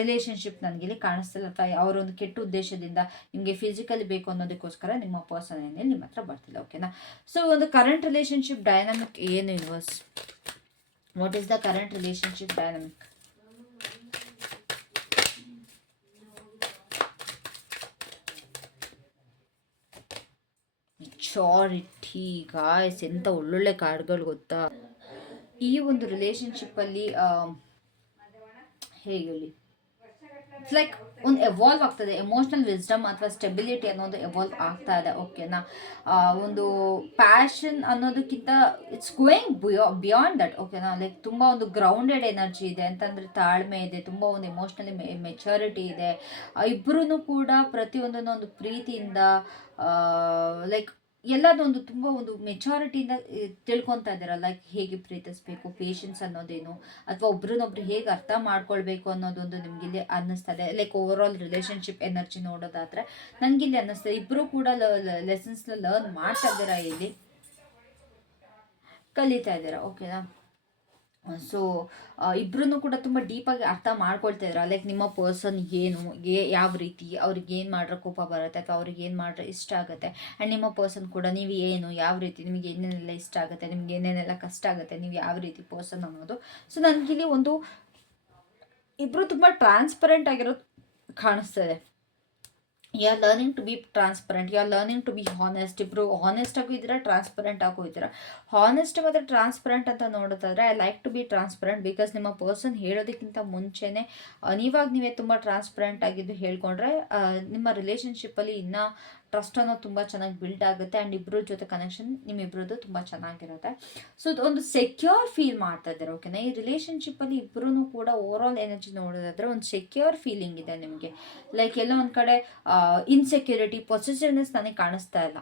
ರಿಲೇಷನ್ಶಿಪ್ ನನಗಿಲ್ಲಿ ಕಾಣಿಸ್ತಿಲ್ಲ, ಅಥವಾ ಅವರೊಂದು ಕೆಟ್ಟ ಉದ್ದೇಶದಿಂದ ನಿಮಗೆ ಫಿಸಿಕಲಿ ಬೇಕು ಅನ್ನೋದಕ್ಕೋಸ್ಕರ ನಿಮ್ಮ ಪರ್ಸನ್ ಏನೇನು ನಿಮ್ಮ ಹತ್ರ ಬರ್ತಿಲ್ಲ. ಓಕೆನಾ, ಸೊ ಒಂದು ಕರೆಂಟ್ ರಿಲೇಷನ್ಶಿಪ್ ಡೈನಾಮಿಕ್ ಏನು universe, what is the current relationship dynamic? Maturity guys, ಎಂಥ ಒಳ್ಳೊಳ್ಳೆ ಕಾರ್ಡ್ಗಳು ಗೊತ್ತಾ. ಈ ಒಂದು ರಿಲೇಷನ್ಶಿಪ್ಪಲ್ಲಿ ಹೇಗೆ ಹೇಳಿ, ಇಟ್ಸ್ ಲೈಕ್ ಒಂದು ಎವಾಲ್ವ್ ಆಗ್ತದೆ. ಎಮೋಷ್ನಲ್ ವಿಸ್ಡಮ್ ಅಥವಾ ಸ್ಟೆಬಿಲಿಟಿ ಅನ್ನೋದು ಎವಾಲ್ವ್ ಆಗ್ತಾ ಇದೆ. ಓಕೆನಾ, ಒಂದು ಪ್ಯಾಷನ್ ಅನ್ನೋದಕ್ಕಿಂತ ಇಟ್ಸ್ ಗೋಯಿಂಗ್ ಬಿಯಾಂಡ್ ದಟ್. ಓಕೆನಾ, ಲೈಕ್ ತುಂಬ ಒಂದು ಗ್ರೌಂಡೆಡ್ ಎನರ್ಜಿ ಇದೆ ಅಂತಂದರೆ, ತಾಳ್ಮೆ ಇದೆ, ತುಂಬ ಒಂದು ಎಮೋಷ್ನಲಿ ಮೆಚುರಿಟಿ ಇದೆ. ಇಬ್ಬರೂ ಕೂಡ ಪ್ರತಿಯೊಂದನ್ನು ಒಂದು ಪ್ರೀತಿಯಿಂದ ಲೈಕ್ ಎಲ್ಲದೊಂದು ತುಂಬ ಒಂದು ಮೆಚುರಿಟಿಯಿಂದ ತಿಳ್ಕೊತಾ ಇದ್ದೀರ. ಲೈಕ್ ಹೇಗೆ ಪ್ರೀತಿಸ್ಬೇಕು, ಪೇಷನ್ಸ್ ಅನ್ನೋದೇನು, ಅಥವಾ ಒಬ್ರನ್ನೊಬ್ರು ಹೇಗೆ ಅರ್ಥ ಮಾಡ್ಕೊಳ್ಬೇಕು ಅನ್ನೋದೊಂದು ನಿಮಗಿಲ್ಲಿ ಅನ್ನಿಸ್ತದೆ. Like over all relationship energy ನೋಡೋದಾದ್ರೆ ನನಗಿಲ್ಲಿ ಅನ್ನಿಸ್ತದೆ ಇಬ್ಬರು ಕೂಡ ಲೆಸನ್ಸ್ನ ಲರ್ನ್ ಮಾಡ್ತಾ ಇದ್ದೀರಾ, ಇಲ್ಲಿ ಕಲಿತಾ ಇದ್ದೀರಾ. ಓಕೆನಾ, ಸೊ ಇಬ್ಬರೂ ಕೂಡ ತುಂಬ ಡೀಪಾಗಿ ಅರ್ಥ ಮಾಡ್ಕೊಳ್ತಾ ಇದ್ದಾರೆ. ಲೈಕ್ ನಿಮ್ಮ ಪರ್ಸನ್ ಏನು, ಯಾವ ರೀತಿ, ಅವ್ರಿಗೆ ಏನು ಮಾಡ್ರೆ ಕೋಪ ಬರುತ್ತೆ ಅಥವಾ ಅವ್ರಿಗೆ ಏನು ಮಾಡ್ರೆ ಇಷ್ಟ ಆಗುತ್ತೆ, ಆ್ಯಂಡ್ ನಿಮ್ಮ ಪರ್ಸನ್ ಕೂಡ ನೀವು ಏನು, ಯಾವ ರೀತಿ, ನಿಮಗೆ ಏನೇನೆಲ್ಲ ಇಷ್ಟ ಆಗುತ್ತೆ, ನಿಮ್ಗೆ ಏನೇನೆಲ್ಲ ಕಷ್ಟ ಆಗುತ್ತೆ, ನೀವು ಯಾವ ರೀತಿ ಪರ್ಸನ್ ಅನ್ನೋದು. ಸೊ ನನಗಿಲ್ಲಿ ಒಂದು ಇಬ್ಬರು ತುಂಬ ಟ್ರಾನ್ಸ್ಪರೆಂಟ್ ಆಗಿರೋದು ಕಾಣಿಸ್ತದೆ. You are learning to be transparent, you are learning to be honest. ಇಬ್ಬರು ಹಾನೆಸ್ಟ್ ಆಗು ಇದ್ದೀರಾ, ಟ್ರಾನ್ಸ್ಪರೆಂಟ್ ಆಗು ಇದ್ದೀರಾ. ಹಾನೆಸ್ಟ್ ಮತ್ತು ಟ್ರಾನ್ಸ್ಪರೆಂಟ್ ಅಂತ ನೋಡೋದಾದ್ರೆ I like to be transparent because ನಿಮ್ಮ ಪರ್ಸನ್ ಹೇಳೋದಕ್ಕಿಂತ ಮುಂಚೆನೇ ನೀವಾಗ ನೀವೇ ತುಂಬ ಟ್ರಾನ್ಸ್ಪರೆಂಟ್ ಆಗಿದ್ದು ಹೇಳ್ಕೊಂಡ್ರೆ ನಿಮ್ಮ ರಿಲೇಷನ್ಶಿಪ್ಪಲ್ಲಿ ಇನ್ನೂ ಟ್ರಸ್ಟ್ ಅನ್ನೋದು ತುಂಬ ಚೆನ್ನಾಗಿ ಬಿಲ್ಡ್ ಆಗುತ್ತೆ. ಆ್ಯಂಡ್ ಇಬ್ಬರ ಜೊತೆ ಕನೆಕ್ಷನ್ ನಿಮ್ಮಿಬ್ಬರದ್ದು ತುಂಬ ಚೆನ್ನಾಗಿರುತ್ತೆ. ಸೊ ಒಂದು ಸೆಕ್ಯೂರ್ ಫೀಲ್ ಮಾಡ್ತಾ ಇದ್ದಾರೆ, ಓಕೆನಾ. ಈ ರಿಲೇಷನ್ಶಿಪ್ಪಲ್ಲಿ ಇಬ್ಬರೂ ಕೂಡ ಓವರ್ ಆಲ್ ಎನರ್ಜಿ ನೋಡೋದಾದ್ರೆ ಒಂದು ಸೆಕ್ಯೂರ್ ಫೀಲಿಂಗ್ ಇದೆ ನಿಮಗೆ. ಲೈಕ್ ಎಲ್ಲ ಒಂದು ಕಡೆ ಇನ್ಸೆಕ್ಯೂರಿಟಿ, ಪೊಸೆಸಿವ್ನೆಸ್ ನನಗೆ ಕಾಣಿಸ್ತಾ ಇಲ್ಲ.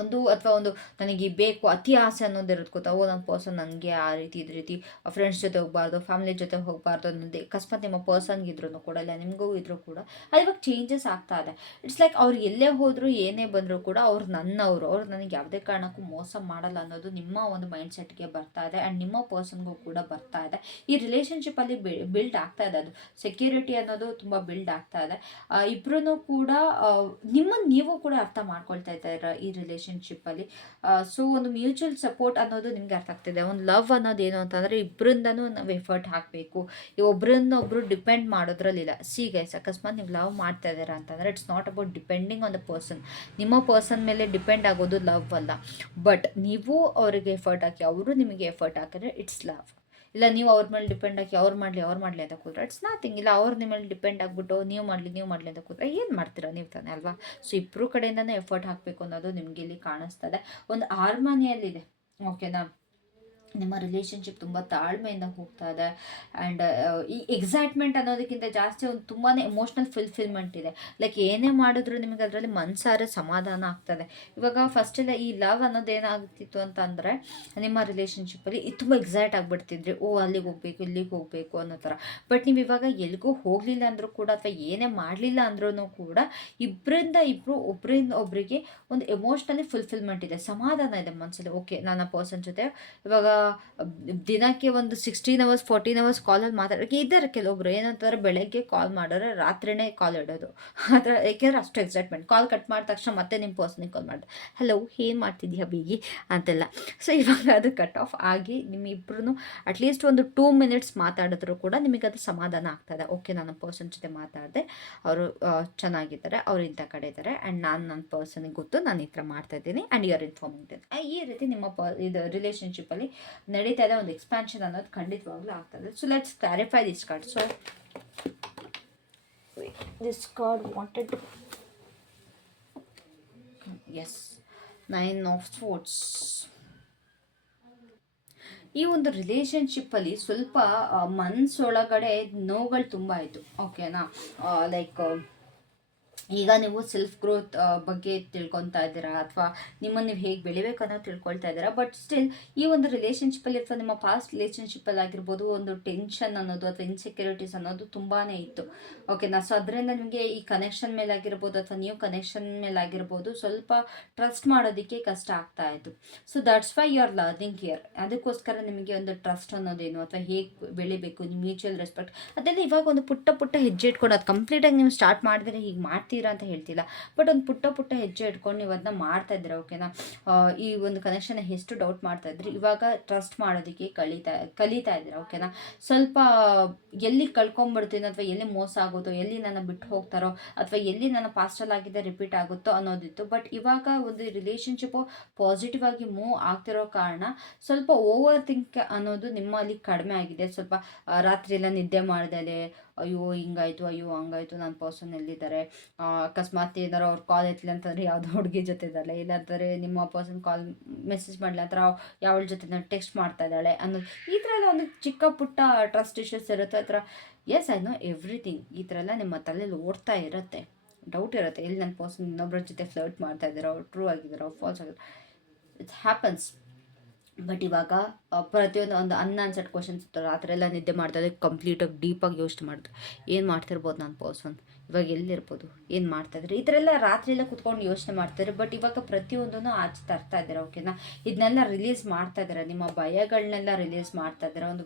ಒಂದು ಅಥವಾ ಒಂದು ನನಗೆ ಬೇಕು ಅತಿ ಆಸೆ ಅನ್ನೋದು ಇರುತ್ತೆ ಗೊತ್ತಾ. ನನ್ನ ಪರ್ಸನ್ ನನಗೆ ಆ ರೀತಿ ಇದ ರೀತಿ ಫ್ರೆಂಡ್ಸ್ ಜೊತೆ ಹೋಗಬಾರ್ದು, ಫ್ಯಾಮಿಲಿ ಜೊತೆ ಹೋಗಬಾರ್ದು ಅನ್ನೋದು ಅಕಸ್ಮಾತ್ ನಿಮ್ಮ ಪರ್ಸನ್ಗೆ ಇದ್ರೂ ಕೂಡ ಇಲ್ಲ ನಿಮಗೂ ಇದ್ರೂ ಕೂಡ ಅದು ಇವಾಗ ಚೇಂಜಸ್ ಆಗ್ತಾ ಇದೆ. ಇಟ್ಸ್ ಲೈಕ್ ಅವ್ರು ಎಲ್ಲೇ ಹೋದರೂ ಏನೇ ಬಂದರೂ ಕೂಡ ಅವ್ರು ನನ್ನವರು, ಅವ್ರು ನನಗೆ ಯಾವುದೇ ಕಾರಣಕ್ಕೂ ಮೋಸ ಮಾಡಲ್ಲ ಅನ್ನೋದು ನಿಮ್ಮ ಒಂದು ಮೈಂಡ್ ಸೆಟ್ಗೆ ಬರ್ತಾ ಇದೆ. ಆ್ಯಂಡ್ ನಿಮ್ಮ ಪರ್ಸನ್ಗೂ ಕೂಡ ಬರ್ತಾ ಇದೆ. ಈ ರಿಲೇಷನ್ಶಿಪ್ಪಲ್ಲಿ ಬಿಲ್ಡ್ ಆಗ್ತಾ ಇದೆ, ಅದು ಸೆಕ್ಯೂರಿಟಿ ಅನ್ನೋದು ತುಂಬ ಬಿಲ್ಡ್ ಆಗ್ತಾ ಇದೆ. ಇಬ್ಬರೂ ಕೂಡ ನಿಮ್ಮನ್ನು ನೀವು ಕೂಡ ಅರ್ಥ ಮಾಡ್ಕೊಳ್ತಾ ಇದ್ದಾರೆ ಈ ರಿಲೇಷನ್ಶಿಪ್ಪಲ್ಲಿ. ಸೊ ಒಂದು ಮ್ಯೂಚುವಲ್ ಸಪೋರ್ಟ್ ಅನ್ನೋದು ನಿಮ್ಗೆ ಅರ್ಥ ಆಗ್ತಿದೆ. ಒಂದು ಲವ್ ಅನ್ನೋದು ಏನು ಅಂತಂದರೆ ಇಬ್ಬರಿಂದನೂ ನಾವು ಎಫರ್ಟ್ ಹಾಕಬೇಕು. ಈ ಒಬ್ಬರನ್ನೊಬ್ಬರು ಡಿಪೆಂಡ್ ಮಾಡೋದ್ರಲ್ಲಿಲ್ಲ. ಸಿ ಗೈಸ್, ಅಕಸ್ಮಾತ್ ನೀವು ಲವ್ ಮಾಡ್ತಾ ಇದ್ದೀರಾ ಅಂತಂದರೆ it's not about depending on the person. ನಿಮ್ಮ ಪರ್ಸನ್ ಮೇಲೆ ಡಿಪೆಂಡ್ ಆಗೋದು ಲವ್ ಅಲ್ಲ. ಬಟ್ ನೀವು ಅವರಿಗೆ ಎಫರ್ಟ್ ಹಾಕಿ ಅವರು ನಿಮಗೆ ಎಫರ್ಟ್ ಹಾಕಿದ್ರೆ ಇಟ್ಸ್ ಲವ್. ಇಲ್ಲ ನೀವು ಅವ್ರ ಮೇಲೆ ಡಿಪೆಂಡ್ ಆಗಿ ಅವ್ರು ಮಾಡಲಿ ಅಂತ ಕೂತ್ರೆ ಇಟ್ಸ್ ನಾಥಿಂಗ್. ಇಲ್ಲ ಅವ್ರ ನಿಮ್ಮ ಮೇಲೆ ಡಿಪೆಂಡ್ ಆಗಿಬಿಟ್ಟು ನೀವು ಮಾಡಲಿ ಅಂತ ಕೂತ್ರೆ ಏನು ಮಾಡ್ತೀರಾ ನೀವು ತಾನೆ ಅಲ್ವಾ. ಸೊ ಇಬ್ಬರು ಕಡೆಯಿಂದನೇ ಎಫರ್ಟ್ ಹಾಕಬೇಕು ಅನ್ನೋದು ನಿಮಗೆ ಇಲ್ಲಿ ಕಾಣಿಸ್ತದೆ. ಒಂದು ಹಾರ್ಮೋನಿಯಲ್ಲಿದೆ, ಓಕೆನಾ. ನಿಮ್ಮ ರಿಲೇಷನ್ಶಿಪ್ ತುಂಬ ತಾಳ್ಮೆಯಿಂದ ಹೋಗ್ತಾ ಇದೆ. ಆ್ಯಂಡ್ ಈ ಎಕ್ಸೈಟ್ಮೆಂಟ್ ಅನ್ನೋದಕ್ಕಿಂತ ಜಾಸ್ತಿ ಒಂದು ತುಂಬಾ ಎಮೋಷ್ನಲ್ ಫುಲ್ಫಿಲ್ಮೆಂಟ್ ಇದೆ. ಲೈಕ್ ಏನೇ ಮಾಡಿದ್ರು ನಿಮಗೆ ಅದರಲ್ಲಿ ಮನಸಾರೆ ಸಮಾಧಾನ ಆಗ್ತದೆ. ಇವಾಗ ಫಸ್ಟೆಲ್ಲ ಈ ಲವ್ ಅನ್ನೋದು ಏನಾಗ್ತಿತ್ತು ಅಂತ ಅಂದರೆ ನಿಮ್ಮ ರಿಲೇಷನ್ಶಿಪ್ಪಲ್ಲಿ ಇದು ತುಂಬ ಎಕ್ಸೈಟ್ ಆಗಿಬಿಡ್ತಿದ್ರಿ. ಅಲ್ಲಿಗೆ ಹೋಗಬೇಕು ಇಲ್ಲಿಗೆ ಹೋಗಬೇಕು ಅನ್ನೋ ಥರ. ಬಟ್ ನೀವು ಇವಾಗ ಎಲ್ಲಿಗೂ ಹೋಗಲಿಲ್ಲ ಅಂದರೂ ಕೂಡ ಅಥವಾ ಏನೇ ಮಾಡಲಿಲ್ಲ ಅಂದ್ರೂ ಕೂಡ ಒಬ್ಬರಿಂದ ಒಬ್ಬರಿಗೆ ಒಂದು ಎಮೋಷ್ನಲಿ ಫುಲ್ಫಿಲ್ಮೆಂಟ್ ಇದೆ, ಸಮಾಧಾನ ಇದೆ ಮನಸ್ಸಲ್ಲಿ. ಓಕೆ, ನನ್ನ ಪರ್ಸನ್ ಜೊತೆ ಇವಾಗ ದಿನಕ್ಕೆ ಒಂದು 16 ಅವರ್ಸ್ 14 ಅವರ್ಸ್ ಕಾಲಲ್ಲಿ ಮಾತಾಡೋಕ್ಕೆ ಇದ್ದಾರೆ. ಕೆಲವೊಬ್ರು ಏನಂತಾರೆ, ಬೆಳಗ್ಗೆ ಕಾಲ್ ಮಾಡಿದ್ರೆ ರಾತ್ರಿನೇ ಕಾಲ್ ಇಡೋದು. ಆದರೆ ಏಕೆಂದರೆ ಅಷ್ಟು ಎಕ್ಸೈಟ್ಮೆಂಟ್. ಕಾಲ್ ಕಟ್ ಮಾಡಿದ ತಕ್ಷಣ ಮತ್ತೆ ನಿಮ್ಮ ಪರ್ಸನಿಗೆ ಕಾಲ್ ಮಾಡಿದೆ, ಹಲೋ ಏನು ಮಾಡ್ತಿದ್ದೀಯಾ ಬೀಗಿ ಅಂತೆಲ್ಲ. ಸೊ ಇವಾಗ ಅದು ಕಟ್ ಆಫ್ ಆಗಿ ನಿಮ್ಮಿಬ್ಬರೂ ಅಟ್ಲೀಸ್ಟ್ ಒಂದು 2 ಮಿನಿಟ್ಸ್ ಮಾತಾಡಿದ್ರು ಕೂಡ ನಿಮಗೆ ಅದು ಸಮಾಧಾನ ಆಗ್ತದೆ. ಓಕೆ, ನನ್ನ ಪರ್ಸನ್ ಜೊತೆ ಮಾತಾಡಿದೆ, ಅವರು ಚೆನ್ನಾಗಿದ್ದಾರೆ, ಅವ್ರು ಇಂಥ ಕಡೆ ಇದ್ದಾರೆ, ಆ್ಯಂಡ್ ನಾನು ನನ್ನ ಪರ್ಸನಿಗೆ ಗೊತ್ತು, ನಾನು ಈ ಥರ ಮಾಡ್ತಾ ಇದ್ದೀನಿ ಆ್ಯಂಡ್ ಯು ಆರ್ ಇನ್ಫಾರ್ಮಿಂಗ್. ಈ ರೀತಿ ನಿಮ್ಮ ಇದು ರಿಲೇಷನ್ಶಿಪ್ಪಲ್ಲಿ ನಡೀತಾ ಇದೆ. ಒಂದು ಎಕ್ಸ್ಪ್ಯಾನ್ಷನ್ ಅನ್ನೋದು ಖಂಡಿತವಾಗ್ಲೂ ಆಗ್ತದೆ. So let's clarify this card. So this card wanted to is 9 of swords. ಈ ಒಂದು ರಿಲೇಷನ್ಶಿಪ್ಪಲ್ಲಿ ಸ್ವಲ್ಪ ಮನಸ್ಸೊಳಗಡೆ ನೋವುಗಳು ತುಂಬ ಆಯಿತು, ಓಕೆನಾ. ಲೈಕ್ ಈಗ ನೀವು ಸೆಲ್ಫ್ ಗ್ರೋತ್ ಬಗ್ಗೆ ತಿಳ್ಕೊತಾ ಇದ್ದೀರಾ, ಅಥವಾ ನಿಮ್ಮನ್ನು ನೀವು ಹೇಗೆ ಬೆಳಿಬೇಕು ಅನ್ನೋದು ತಿಳ್ಕೊಳ್ತಾ ಇದ್ದೀರಾ. ಬಟ್ ಸ್ಟಿಲ್ ಈ ಒಂದು ರಿಲೇಷನ್ಶಿಪ್ಪಲ್ಲಿ ಅಥವಾ ನಿಮ್ಮ ಪಾಸ್ಟ್ ರಿಲೇಷನ್ಶಿಪ್ಪಲ್ಲಿ ಆಗಿರ್ಬೋದು ಒಂದು ಟೆನ್ಷನ್ ಅನ್ನೋದು ಅಥವಾ ಇನ್ಸೆಕ್ಯೂರಿಟೀಸ್ ಅನ್ನೋದು ತುಂಬಾ ಇತ್ತು, ಓಕೆನಾ. ಸೊ ಅದರಿಂದ ನಿಮಗೆ ಈ ಕನೆಕ್ಷನ್ ಮೇಲೆ ಆಗಿರ್ಬೋದು ಅಥವಾ ನೀವು ಕನೆಕ್ಷನ್ ಮೇಲೆ ಆಗಿರ್ಬೋದು ಸ್ವಲ್ಪ ಟ್ರಸ್ಟ್ ಮಾಡೋದಕ್ಕೆ ಕಷ್ಟ ಆಗ್ತಾ ಇತ್ತು. So that's why you are learning here. ಅದಕ್ಕೋಸ್ಕರ ನಿಮಗೆ ಒಂದು ಟ್ರಸ್ಟ್ ಅನ್ನೋದೇನು ಅಥವಾ ಹೇಗೆ ಬೆಳಿಬೇಕು, ಮ್ಯೂಚುವಲ್ ರೆಸ್ಪೆಕ್ಟ್ ಅದೆಲ್ಲ ಇವಾಗ ಒಂದು ಪುಟ್ಟ ಹೆಜ್ಜೆ ಇಟ್ಕೊಂಡು, ಅದು ಕಂಪ್ಲೀಟಾಗಿ ನೀವು ಸ್ಟಾರ್ಟ್ ಮಾಡಿದ್ರೆ ಹೀಗೆ ಮಾಡ್ತೀರಾ ಅಂತ ಹೇಳ್ತಿಲ್ಲ. ಬಟ್ ಒಂದು ಪುಟ್ಟ ಹೆಜ್ಜೆ ಇಟ್ಕೊಂಡು ನೀವು ಅದನ್ನ ಮಾಡ್ತಾ ಇದ್ದೀರಾ, ಓಕೆನಾ. ಈ ಒಂದು ಕನೆಕ್ಷನ್ ಎಷ್ಟು ಡೌಟ್ ಮಾಡ್ತಾ ಇದ್ರಿ, ಇವಾಗ ಟ್ರಸ್ಟ್ ಮಾಡೋದಕ್ಕೆ ಕಲಿತಾ ಇದ್ದೀರಾ, ಓಕೆನಾ. ಸ್ವಲ್ಪ ಎಲ್ಲಿ ಕಳ್ಕೊಂಡ್ಬಿಡ್ತೀನಿ ಅಥವಾ ಎಲ್ಲಿ ಮೋಸ ಆಗುತ್ತೋ, ಎಲ್ಲಿ ನನ್ನ ಬಿಟ್ಟು ಹೋಗ್ತಾರೋ ಅಥವಾ ಎಲ್ಲಿ ನನ್ನ ಪಾಸ್ಟಲ್ಲಿ ಆಗಿದೆ ರಿಪೀಟ್ ಆಗುತ್ತೋ ಅನ್ನೋದಿತ್ತು. ಬಟ್ ಇವಾಗ ಒಂದು ರಿಲೇಷನ್ಶಿಪ್ಪು ಪಾಸಿಟಿವ್ ಆಗಿ ಮೂವ್ ಆಗ್ತಿರೋ ಕಾರಣ ಸ್ವಲ್ಪ ಓವರ್ ಥಿಂಕ್ ಅನ್ನೋದು ನಿಮ್ಮಲ್ಲಿ ಕಡಿಮೆ ಆಗಿದೆ. ಸ್ವಲ್ಪ ರಾತ್ರಿ ಎಲ್ಲ ನಿದ್ದೆ ಮಾಡ್ದಲೆ ಅಯ್ಯೋ ಹಿಂಗಾಯ್ತು, ಅಯ್ಯೋ ಹಂಗಾಯ್ತು, ನನ್ನ ಪರ್ಸನ್ ಎಲ್ಲಿದ್ದಾರೆ, ಅಕಸ್ಮಾತ್ ಏನಾರು ಅವ್ರು ಕಾಲ್ ಎತ್ತಲಿ ಅಂತಂದರೆ ಯಾವುದೋ ಹುಡುಗಿ ಜೊತೆ ಇದ್ದಾಳೆ, ಇಲ್ಲಾಂದರೆ ನಿಮ್ಮ ಪರ್ಸನ್ ಕಾಲ್ ಮೆಸೇಜ್ ಮಾಡಲಿ ಅಂತಾರೆ ಯಾವಳ ಜೊತೆ ನಾನು ಟೆಕ್ಸ್ಟ್ ಮಾಡ್ತಾ ಇದ್ದಾಳೆ ಅನ್ನೋದು. ಈ ಥರ ಎಲ್ಲ ಒಂದು ಚಿಕ್ಕ ಪುಟ್ಟ ಟ್ರಸ್ಟ್ ಇಶ್ಯೂಸ್ ಇರುತ್ತೆ ಆ ಥರ. Yes I know everything. ಈ ಥರ ಎಲ್ಲ ನಿಮ್ಮ ತಲೆಯಲ್ಲಿ ಓಡ್ತಾ ಇರುತ್ತೆ, ಡೌಟ್ ಇರುತ್ತೆ, ಎಲ್ಲಿ ನನ್ನ ಪರ್ಸನ್ ಇನ್ನೊಬ್ಬರ ಜೊತೆ ಫ್ಲರ್ಟ್ ಮಾಡ್ತಾ ಇದ್ದಾರೋ, ಅವ್ರು ಟ್ರೂ ಆಗಿದ್ದಾರೋ ಫಾಲ್ಸ್ ಆಗಿರೋ, ಇಟ್ಸ್ ಹ್ಯಾಪನ್ಸ್. ಬಟ್ ಇವಾಗ ಪ್ರತಿಯೊಂದು ಒಂದು ಅನ್ಆನ್ಸರ್ಡ್ ಕ್ವಶನ್ಸ್ ಇರ್ತಾರೆ. ರಾತ್ರಿ ಎಲ್ಲ ನಿದ್ದೆ ಮಾಡ್ತಾ ಇದ್ದರೆ ಕಂಪ್ಲೀಟಾಗಿ ಡೀಪಾಗಿ ಯೋಚನೆ ಮಾಡಿದ್ರೆ ಏನು ಮಾಡ್ತಿರ್ಬೋದು ನನ್ನ ಪರ್ಸನ್, ಇವಾಗ ಎಲ್ಲಿರ್ಬೋದು, ಏನು ಮಾಡ್ತಾಯಿದ್ರು, ಈ ಥರ ಎಲ್ಲ ರಾತ್ರಿ ಎಲ್ಲ ಕುತ್ಕೊಂಡು ಯೋಚನೆ ಮಾಡ್ತಾರೆ. ಬಟ್ ಇವಾಗ ಪ್ರತಿಯೊಂದನ್ನು ಆಚೆ ತರ್ತಾ ಇದ್ದಾರೆ, ಓಕೆನಾ. ಇದನ್ನೆಲ್ಲ ರಿಲೀಸ್ ಮಾಡ್ತಾ ಇದ್ದಾರೆ, ನಿಮ್ಮ ಭಯಗಳನ್ನೆಲ್ಲ ರಿಲೀಸ್ ಮಾಡ್ತಾ ಇದ್ದಾರೆ. ಒಂದು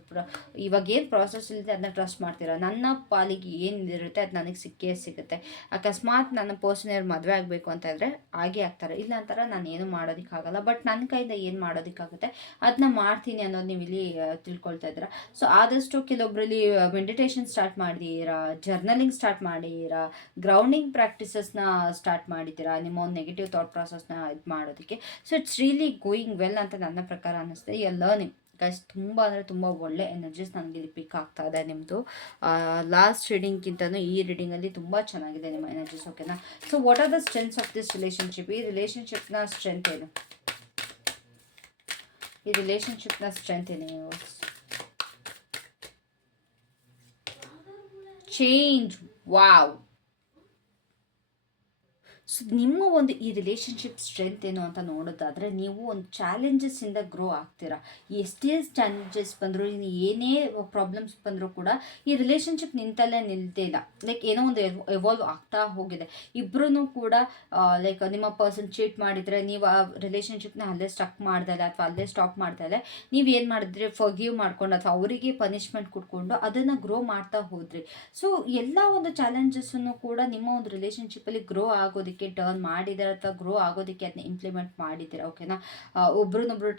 ಇವಾಗ ಏನು ಪ್ರಾಸೆಸ್ ಇಲ್ಲದೆ ಅದನ್ನ ಟ್ರಸ್ಟ್ ಮಾಡ್ತೀರಾ. ನನ್ನ ಪಾಲಿಗೆ ಏನಿರುತ್ತೆ ಅದು ನನಗೆ ಸಿಕ್ಕೇ ಸಿಗುತ್ತೆ. ಅಕಸ್ಮಾತ್ ನನ್ನ ಪರ್ಸನ್ ಯಾರು ಮದುವೆ ಆಗಬೇಕು ಅಂತ ಇದ್ದರೆ ಹಾಗೆ ಆಗ್ತಾರೆ, ಇಲ್ಲ ಅಂತಾರೆ ನಾನು ಏನು ಮಾಡೋದಕ್ಕಾಗಲ್ಲ. ಬಟ್ ನನ್ನ ಕೈಯಿಂದ ಏನು ಮಾಡೋದಕ್ಕಾಗುತ್ತೆ ಅದನ್ನ ಮಾಡ್ತೀನಿ ಅನ್ನೋದು ನೀವು ಇಲ್ಲಿ ತಿಳ್ಕೊಳ್ತಾ ಇದ್ದೀರಾ. ಸೊ ಆದಷ್ಟು ಕೆಲವೊಬ್ಬರಲ್ಲಿ ಮೆಡಿಟೇಷನ್ ಸ್ಟಾರ್ಟ್ ಮಾಡಿದ್ದೀರಾ, ಜರ್ನಲಿಂಗ್ ಸ್ಟಾರ್ಟ್ ಮಾಡಿದ್ದೀರಾ, ಗ್ರೌಂಡಿಂಗ್ ಪ್ರಾಕ್ಟೀಸಸ್ನ ಸ್ಟಾರ್ಟ್ ಮಾಡಿದ್ದೀರಾ, ನಿಮ್ಮ ಒಂದು ನೆಗೆಟಿವ್ ಥಾಟ್ ಪ್ರಾಸೆಸ್ನ ಇದು ಮಾಡೋದಕ್ಕೆ. So it's really going well ಅಂತ ನನ್ನ ಪ್ರಕಾರ ಅನ್ನಿಸ್ತದೆ. You are learning guys. ತುಂಬ ಅಂದರೆ ತುಂಬ ಒಳ್ಳೆ ಎನರ್ಜೀಸ್ ನನಗೆ ಇಲ್ಲಿ ಪಿಕ್ ಆಗ್ತಾ ಇದೆ ನಿಮ್ಮದು. ಲಾಸ್ಟ್ ರೀಡಿಂಗ್ಗಿಂತನೂ ಈ ರೀಡಿಂಗಲ್ಲಿ ತುಂಬ ಚೆನ್ನಾಗಿದೆ ನಿಮ್ಮ ಎನರ್ಜೀಸ್, ಓಕೆನಾ. So what are the strengths of this relationship? ಈ ರಿಲೇಷನ್ಶಿಪ್ನ ಸ್ಟ್ರೆಂತ್ ಏನು? ಈ ರಿಲೇಷನ್ಶಿಪ್ನ ಸ್ಟ್ರೆಂತ್ ಏನು? ಚೇಂಜ್. ವಾವ್. ಸೊ ನಿಮ್ಮ ಒಂದು ಈ ರಿಲೇಷನ್ಶಿಪ್ ಸ್ಟ್ರೆಂತ್ ಏನು ಅಂತ ನೋಡೋದಾದರೆ, ನೀವು ಒಂದು ಚಾಲೆಂಜಸ್ಸಿಂದ ಗ್ರೋ ಆಗ್ತೀರಾ. ಎಷ್ಟೇ ಚಾಲೆಂಜಸ್ ಬಂದರೂ, ಇನ್ನು ಏನೇ ಪ್ರಾಬ್ಲಮ್ಸ್ ಬಂದರೂ ಕೂಡ ಈ ರಿಲೇಷನ್ಶಿಪ್ ನಿಂತಲ್ಲೇ ನಿಲ್ತೇ ಇಲ್ಲ. ಲೈಕ್ ಏನೋ ಒಂದು ಎವಾಲ್ವ್ ಆಗ್ತಾ ಹೋಗಿದೆ. ಇಬ್ಬರೂ ಕೂಡ ಲೈಕ್ ನಿಮ್ಮ ಪರ್ಸನ್ ಚೀಟ್ ಮಾಡಿದರೆ ನೀವು ಆ ರಿಲೇಷನ್ಶಿಪ್ನ ಅಲ್ಲೇ ಸ್ಟಕ್ ಮಾಡ್ದಲ್ಲ ಅಥವಾ ಅಲ್ಲೇ ಸ್ಟಾಪ್ ಮಾಡ್ದಲ್ಲ ನೀವು ಏನು ಮಾಡಿದ್ರಿ, ಫರ್ಗಿವ್ ಮಾಡ್ಕೊಂಡು ಅಥವಾ ಅವರಿಗೆ ಪನಿಷ್ಮೆಂಟ್ ಕೊಟ್ಕೊಂಡು ಅದನ್ನು ಗ್ರೋ ಮಾಡ್ತಾ ಹೋದ್ರಿ. ಸೊ ಎಲ್ಲ ಒಂದು ಚಾಲೆಂಜಸ್ಸನ್ನು ಕೂಡ ನಿಮ್ಮ ಒಂದು ರಿಲೇಷನ್ಶಿಪ್ಪಲ್ಲಿ ಗ್ರೋ ಆಗೋದಕ್ಕೆ ಟರ್ನ್ ಮಾಡಿದ್ದಾರೆ ಅಥವಾ ಗ್ರೋ ಆಗೋದಕ್ಕೆ ಅದನ್ನ ಇಂಪ್ಲಿಮೆಂಟ್ ಮಾಡಿದ್ದೀರಾ, ಓಕೆನಾ. ಒಬ್ರನ್ನೊಬ್ರು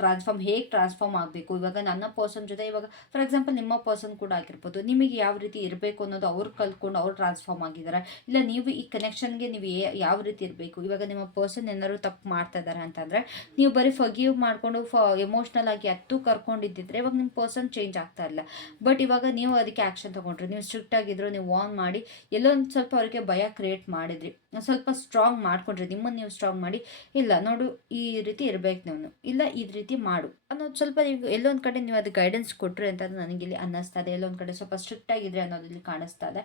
ಹೇಗೆ ಟ್ರಾನ್ಸ್ಫಾರ್ಮ್ ಆಗಬೇಕು. ಇವಾಗ ನನ್ನ ಪರ್ಸನ್ ಜೊತೆ, ಇವಾಗ ಫಾರ್ ಎಕ್ಸಾಂಪಲ್ ನಿಮ್ಮ ಪರ್ಸನ್ ಕೂಡ ಆಗಿರ್ಬೋದು, ನಿಮಗೆ ಯಾವ ರೀತಿ ಇರಬೇಕು ಅನ್ನೋದು ಅವ್ರು ಕಲ್ತ್ಕೊಂಡು ಅವ್ರು ಟ್ರಾನ್ಸ್ಫಾರ್ಮ್ ಆಗಿದ್ದಾರೆ. ಇಲ್ಲ ನೀವು ಈ ಕನೆಕ್ಷನ್ಗೆ ನೀವು ಯಾವ ರೀತಿ ಇರಬೇಕು. ಇವಾಗ ನಿಮ್ಮ ಪರ್ಸನ್ ಏನಾದ್ರು ತಪ್ಪು ಮಾಡ್ತಾ ಇದ್ದಾರೆ ಅಂತಂದರೆ ನೀವು ಬರೀ ಫರ್ಗಿವ್ ಮಾಡಿಕೊಂಡು ಎಮೋಷ್ನಲ್ ಆಗಿ ಕರ್ಕೊಂಡಿದ್ದಿದ್ರೆ ಇವಾಗ ನಿಮ್ಮ ಪರ್ಸನ್ ಚೇಂಜ್ ಆಗ್ತಾ ಇಲ್ಲ. ಬಟ್ ಇವಾಗ ನೀವು ಅದಕ್ಕೆ ಆ್ಯಕ್ಷನ್ ತೊಗೊಂಡ್ರಿ, ನೀವು ಸ್ಟ್ರಿಕ್ಟ್ ಆಗಿದ್ರು, ನೀವು ವಾರ್ನ್ ಮಾಡಿ ಎಲ್ಲೋ ಒಂದು ಸ್ವಲ್ಪ ಅವರಿಗೆ ಭಯ ಕ್ರಿಯೇಟ್ ಮಾಡಿದ್ರಿ, ಸ್ವಲ್ಪ ಸ್ಟ್ರಾಂಗ್ ಮಾಡ್ಕೊಂಡ್ರಿ, ನಿಮ್ಮನ್ನು ನೀವು ಸ್ಟ್ರಾಂಗ್ ಮಾಡಿ, ಇಲ್ಲ ನೋಡು ಈ ರೀತಿ ಇರಬೇಕು, ನಾನು ಇಲ್ಲ ಈ ರೀತಿ ಮಾಡು ಅನ್ನೋದು ಸ್ವಲ್ಪ ನೀವು ಎಲ್ಲೊಂದು ಕಡೆ ನೀವು ಅದು ಗೈಡೆನ್ಸ್ ಕೊಟ್ಟರೆ ಅಂತ ನನಗಿಲ್ಲಿ ಅನ್ನಿಸ್ತಾ ಇದೆ. ಎಲ್ಲೊಂದು ಕಡೆ ಸ್ವಲ್ಪ ಸ್ಟ್ರಿಕ್ಟ್ ಆಗಿದ್ರೆ ಅನ್ನೋದಿಲ್ಲಿ ಕಾಣಿಸ್ತಾ ಇದೆ.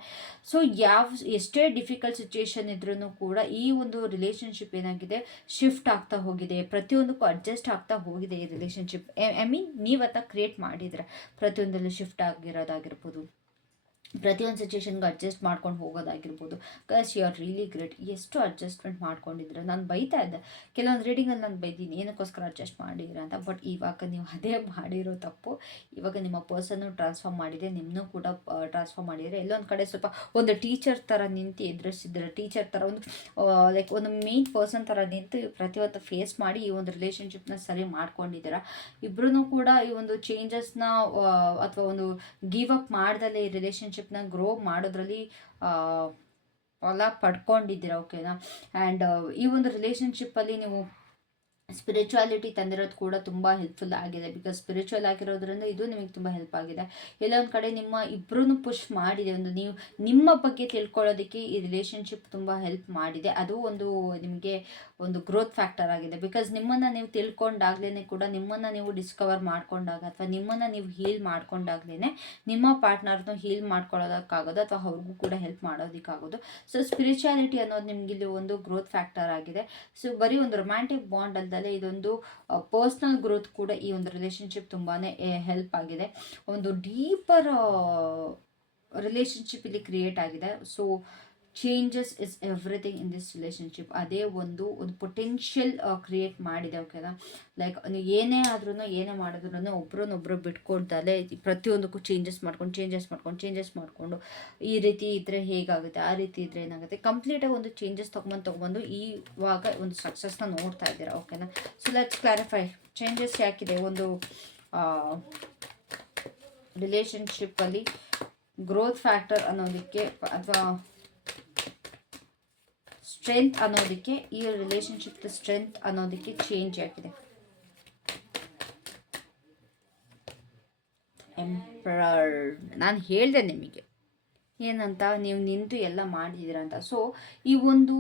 ಸೊ ಎಷ್ಟೇ ಡಿಫಿಕಲ್ಟ್ ಸಿಚುಯೇಷನ್ ಇದ್ರೂ ಕೂಡ ಈ ಒಂದು ರಿಲೇಷನ್ಶಿಪ್ ಏನಾಗಿದೆ, ಶಿಫ್ಟ್ ಆಗ್ತಾ ಹೋಗಿದೆ, ಪ್ರತಿಯೊಂದಕ್ಕೂ ಅಡ್ಜಸ್ಟ್ ಆಗ್ತಾ ಹೋಗಿದೆ ಈ ರಿಲೇಷನ್ಶಿಪ್. ಐ ಮೀನ್ ನೀವು ಅದನ್ನ ಕ್ರಿಯೇಟ್ ಮಾಡಿದ್ರೆ ಪ್ರತಿಯೊಂದರಲ್ಲಿ ಶಿಫ್ಟ್ ಆಗಿರೋದಾಗಿರ್ಬೋದು, ಪ್ರತಿಯೊಂದು ಸಿಚುವೇಶನ್ಗೆ ಅಡ್ಜಸ್ಟ್ ಮಾಡ್ಕೊಂಡು ಹೋಗೋದಾಗಿರ್ಬೋದು. Guys you are really great. ಎಷ್ಟು ಅಡ್ಜಸ್ಟ್ಮೆಂಟ್ ಮಾಡ್ಕೊಂಡಿದ್ರೆ. ನಾನು ಬೈತಾ ಇದ್ದೆ ಕೆಲವೊಂದು ರೀಡಿಂಗಲ್ಲಿ, ನಾನು ಬೈದೀನಿ ಏನಕ್ಕೋಸ್ಕರ ಅಡ್ಜಸ್ಟ್ ಮಾಡಿದ್ರೆ ಅಂತ. ಬಟ್ ಇವಾಗ ನೀವು ಅದೇ ಮಾಡಿರೋ ತಪ್ಪು. ಇವಾಗ ನಿಮ್ಮ ಪರ್ಸನ್ನು ಟ್ರಾನ್ಸ್ಫಾರ್ಮ್ ಮಾಡಿದೆ, ನಿಮ್ಮನ್ನೂ ಕೂಡ ಟ್ರಾನ್ಸ್ಫಾರ್ಮ್ ಮಾಡಿದರೆ. ಎಲ್ಲೊಂದು ಕಡೆ ಸ್ವಲ್ಪ ಒಂದು ಟೀಚರ್ ಥರ ನಿಂತು ಎದುರಿಸಿದ್ರೆ, ಟೀಚರ್ ಥರ ಒಂದು ಲೈಕ್ ಒಂದು ಮೇನ್ ಪರ್ಸನ್ ಥರ ನಿಂತು ಪ್ರತಿಯೊಂದು ಫೇಸ್ ಮಾಡಿ ಈ ಒಂದು ರಿಲೇಷನ್ಶಿಪ್ನ ಸರಿ ಮಾಡ್ಕೊಂಡಿದ್ದೀರಾ. ಇಬ್ಬರೂ ಕೂಡ ಈ ಒಂದು ಚೇಂಜಸ್ನ ಅಥವಾ ಒಂದು ಗಿವ್ ಅಪ್ ಮಾಡ್ದಲ್ಲೇ ಈ ರಿಲೇಷನ್ಶಿಪ್ನ ಗ್ರೋ ಮಾಡೋದ್ರಲ್ಲಿ ಫಲ ಪಡ್ಕೊಂಡಿದ್ದೀರಾ, ಓಕೆನಾ. ಆ್ಯಂಡ್ ಈ ಒಂದು ರಿಲೇಷನ್ಶಿಪ್ಪಲ್ಲಿ ನೀವು ಸ್ಪಿರಿಚುವಾಲಿಟಿ ತಂದಿರೋದು ಕೂಡ ತುಂಬ ಹೆಲ್ಪ್ಫುಲ್ ಆಗಿದೆ. ಬಿಕಾಸ್ ಸ್ಪಿರಿಚುವಲ್ ಆಗಿರೋದ್ರಿಂದ ಇದು ನಿಮಗೆ ತುಂಬ ಹೆಲ್ಪ್ ಆಗಿದೆ. ಎಲ್ಲೊಂದು ಕಡೆ ನಿಮ್ಮ ಇಬ್ಬರೂ ಪುಷ್ ಮಾಡಿದೆ, ಒಂದು ನೀವು ನಿಮ್ಮ ಬಗ್ಗೆ ತಿಳ್ಕೊಳ್ಳೋದಕ್ಕೆ ಈ ರಿಲೇಷನ್ಶಿಪ್ ತುಂಬ ಹೆಲ್ಪ್ ಮಾಡಿದೆ. ಅದು ಒಂದು ನಿಮಗೆ ಒಂದು ಗ್ರೋತ್ ಫ್ಯಾಕ್ಟರ್ ಆಗಿದೆ. ಬಿಕಾಸ್ ನಿಮ್ಮನ್ನು ನೀವು ತಿಳ್ಕೊಂಡಾಗ್ಲೇ ಕೂಡ, ನಿಮ್ಮನ್ನು ನೀವು ಡಿಸ್ಕವರ್ ಮಾಡ್ಕೊಂಡಾಗ ಅಥವಾ ನಿಮ್ಮನ್ನು ನೀವು ಹೀಲ್ ಮಾಡ್ಕೊಂಡಾಗ್ಲೇ ನಿಮ್ಮ ಪಾರ್ಟ್ನರ್ನು ಹೀಲ್ ಮಾಡ್ಕೊಳ್ಳೋದಕ್ಕಾಗೋದು ಅಥವಾ ಅವ್ರಿಗೂ ಕೂಡ ಹೆಲ್ಪ್ ಮಾಡೋದಕ್ಕಾಗೋದು. ಸೊ ಸ್ಪಿರಿಚುವಾಲಿಟಿ ಅನ್ನೋದು ನಿಮ್ಗೆ ಇಲ್ಲಿ ಒಂದು ಗ್ರೋತ್ ಫ್ಯಾಕ್ಟರ್ ಆಗಿದೆ. ಸೊ ಬರೀ ಒಂದು ರೊಮ್ಯಾಂಟಿಕ್ ಬಾಂಡ್ ಅಲ್ಲದೆ ಇದೊಂದು ಪರ್ಸ್ನಲ್ ಗ್ರೋತ್ ಕೂಡ ಈ ಒಂದು ರಿಲೇಷನ್ಶಿಪ್ ತುಂಬಾ ಹೆಲ್ಪ್ ಆಗಿದೆ. ಒಂದು ಡೀಪರ್ ರಿಲೇಷನ್ಶಿಪ್ ಇಲ್ಲಿ ಕ್ರಿಯೇಟ್ ಆಗಿದೆ. So changes is everything in this relationship. ಅದೇ ಒಂದು ಪೊಟೆನ್ಷಿಯಲ್ ಕ್ರಿಯೇಟ್ ಮಾಡಿದೆ, ಓಕೆನಾ. ಲೈಕ್ ನೀವು ಏನೇ ಆದ್ರೂ ಏನೇ ಮಾಡಿದ್ರು ಒಬ್ರನ್ನೊಬ್ರು ಬಿಟ್ಕೊಡ್ದಲ್ಲೇ ಪ್ರತಿಯೊಂದಕ್ಕೂ ಚೇಂಜಸ್ ಮಾಡ್ಕೊಂಡು ಈ ರೀತಿ ಇದ್ದರೆ ಹೇಗಾಗುತ್ತೆ, ಆ ರೀತಿ ಇದ್ದರೆ ಏನಾಗುತ್ತೆ, ಕಂಪ್ಲೀಟಾಗಿ ಒಂದು ಚೇಂಜಸ್ ತೊಗೊಂಡು ಇವಾಗ ಒಂದು ಸಕ್ಸಸ್ನ ನೋಡ್ತಾ ಇದ್ದೀರಾ, ಓಕೆನಾ. ಸೊ ಲೆಟ್ಸ್ ಕ್ಲಾರಿಫೈ ಚೇಂಜಸ್ ಯಾಕಿದೆ. ಒಂದು ರಿಲೇಷನ್ಶಿಪ್ಪಲ್ಲಿ ಗ್ರೋತ್ ಫ್ಯಾಕ್ಟರ್ ಅನ್ನೋದಕ್ಕೆ ಅಥವಾ ಸ್ಟ್ರೆಂತ್ ಅನ್ನೋದಕ್ಕೆ, ಈ ರಿಲೇಷನ್ಶಿಪ್ ಸ್ಟ್ರೆಂತ್ ಅನ್ನೋದಕ್ಕೆ ಚೇಂಜ್ ಆಗಿದೆ. ಎಂಪರರ್. ನಾನು ಹೇಳಿದೆ ನಿಮಗೆ ಏನಂತ, ನೀವು ನಿಂತು ಎಲ್ಲ ಮಾಡಿದ್ದೀರ ಅಂತ. ಸೊ ಈ ಒಂದು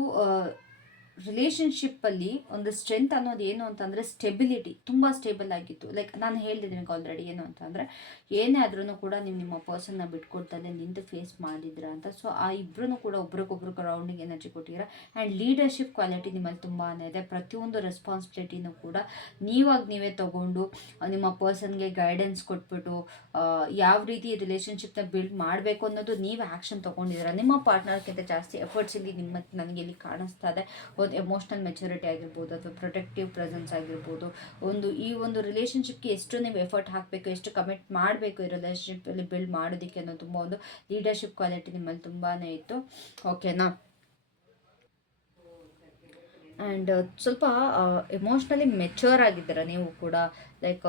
ರಿಲೇಷನ್ಶಿಪ್ಪಲ್ಲಿ ಒಂದು ಸ್ಟ್ರೆಂತ್ ಅನ್ನೋದು ಏನು ಅಂತಂದರೆ ಸ್ಟೆಬಿಲಿಟಿ, ತುಂಬ ಸ್ಟೇಬಲ್ ಆಗಿತ್ತು. ಲೈಕ್ ನಾನು ಹೇಳಿದೆ ನಿಮಗೆ ಆಲ್ರೆಡಿ ಏನು ಅಂತಂದರೆ, ಏನೇ ಆದ್ರೂ ಕೂಡ ನೀವು ನಿಮ್ಮ ಪರ್ಸನ್ನ ಬಿಟ್ಕೊಡ್ತಲ್ಲೇ ನಿಂತು ಫೇಸ್ ಮಾಡಿದ್ರ ಅಂತ. ಸೊ ಆ ಇಬ್ಬರೂ ಕೂಡ ಒಬ್ರಿಗೊಬ್ರು ರೌಂಡಿಂಗ್ ಎನರ್ಜಿ ಕೊಟ್ಟಿದ್ದೀರಾ. ಆ್ಯಂಡ್ ಲೀಡರ್ಶಿಪ್ ಕ್ವಾಲಿಟಿ ನಿಮ್ಮಲ್ಲಿ ತುಂಬಾ ಇದೆ. ಪ್ರತಿಯೊಂದು ರೆಸ್ಪಾನ್ಸಿಬಿಲಿಟಿನೂ ಕೂಡ ನೀವೇ ತಗೊಂಡು ನಿಮ್ಮ ಪರ್ಸನ್ಗೆ ಗೈಡೆನ್ಸ್ ಕೊಟ್ಬಿಟ್ಟು ಯಾವ ರೀತಿ ರಿಲೇಷನ್ಶಿಪ್ನ ಬಿಲ್ಡ್ ಮಾಡಬೇಕು ಅನ್ನೋದು ನೀವು ಆ್ಯಕ್ಷನ್ ತೊಗೊಂಡಿದ್ದೀರಾ. ನಿಮ್ಮ ಪಾರ್ಟ್ನರ್ಗಿಂತ ಜಾಸ್ತಿ ಎಫರ್ಟ್ಸ್ ಇಲ್ಲಿ ನನಗೆ ಇಲ್ಲಿ ಕಾಣಿಸ್ತಾ ಇದೆ. ಒಂದು ಎಮೋಷ್ನಲ್ ಮೆಚುರಿಟಿ ಆಗಿರ್ಬೋದು, ಅಥವಾ ಪ್ರೊಟೆಕ್ಟಿವ್ ಪ್ರೆಸೆನ್ಸ್ ಆಗಿರ್ಬೋದು. ಈ ಒಂದು ರಿಲೇಷನ್ಶಿಪ್ಗೆ ಎಷ್ಟು ನೀವು ಎಫರ್ಟ್ ಹಾಕಬೇಕು, ಎಷ್ಟು ಕಮಿಟ್ ಮಾಡಬೇಕು ಈ ರಿಲೇಷನ್ಶಿಪ್ಪಲ್ಲಿ ಬಿಲ್ಡ್ ಮಾಡೋದಕ್ಕೆ ಅನ್ನೋ ತುಂಬ ಒಂದು ಲೀಡರ್ಶಿಪ್ ಕ್ವಾಲಿಟಿ ನಿಮ್ಮಲ್ಲಿ ತುಂಬಾ ಇತ್ತು. ಓಕೆನಾ. ಆ್ಯಂಡ್ ಸ್ವಲ್ಪ ಎಮೋಷ್ನಲಿ ಮೆಚ್ಯೂರ್ ಆಗಿದ್ದೀರ ನೀವು ಕೂಡ. ಲೈಕ್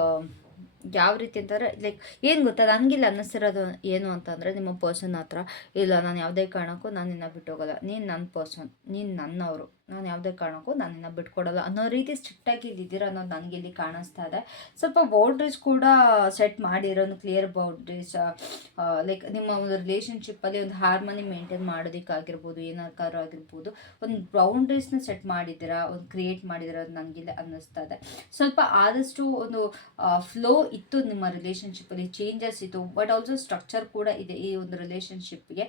ಯಾವ ರೀತಿ ಅಂತಂದರೆ, ಲೈಕ್ ಏನು ಗೊತ್ತಾ, ನನಗಿಲ್ಲ ಅನ್ನಿಸ್ತಿರೋದು ಏನು ಅಂತಂದರೆ, ನಿಮ್ಮ ಪರ್ಸನ್ ಹತ್ರ ಇಲ್ಲ, ನಾನು ಯಾವುದೇ ಕಾರಣಕ್ಕೂ ನಾನು ನಿನ್ನ ಬಿಟ್ಟೋಗಲ್ಲ, ನೀನು ನನ್ನ ಪರ್ಸನ್, ನೀನು ನನ್ನವರು, ನಾನು ಯಾವುದೇ ಕಾರಣಕ್ಕೂ ನಾನು ನಿನ್ನ ಬಿಟ್ಕೊಡಲ್ಲ ಅನ್ನೋ ರೀತಿ ಸ್ಟ್ರಿಕ್ಟಾಗಿ ಇಲ್ಲಿದ್ದೀರ ಅನ್ನೋದು ನನಗಿಲ್ಲಿ ಕಾಣಿಸ್ತಾ ಇದೆ. ಸ್ವಲ್ಪ ಬೌಂಡ್ರೀಸ್ ಕೂಡ ಸೆಟ್ ಮಾಡಿರೋನು, ಕ್ಲಿಯರ್ ಬೌಂಡ್ರೀಸ್. ಲೈಕ್ ನಿಮ್ಮ ಒಂದು ರಿಲೇಷನ್ಶಿಪ್ಪಲ್ಲಿ ಒಂದು ಹಾರ್ಮನಿ ಮೇಂಟೈನ್ ಮಾಡೋದಕ್ಕಾಗಿರ್ಬೋದು, ಏನಾದ್ರು ಆಗಿರ್ಬೋದು, ಒಂದು ಬೌಂಡ್ರೀಸ್ನ ಸೆಟ್ ಮಾಡಿದ್ದೀರಾ, ಒಂದು ಕ್ರಿಯೇಟ್ ಮಾಡಿದ್ದೀರಾ, ಅದು ನನಗಿಲ್ಲ ಅನ್ನಿಸ್ತಾ ಇದೆ. ಸ್ವಲ್ಪ ಆದಷ್ಟು ಒಂದು ಫ್ಲೋ ಇತ್ತು ನಿಮ್ಮ ರಿಲೇಷನ್ಶಿಪ್ಪಲ್ಲಿ, ಚೇಂಜಸ್ ಇತ್ತು, ಬಟ್ ಆಲ್ಸೋ ಸ್ಟ್ರಕ್ಚರ್ ಕೂಡ ಇದೆ ಈ ಒಂದು ರಿಲೇಷನ್ಶಿಪ್ಗೆ.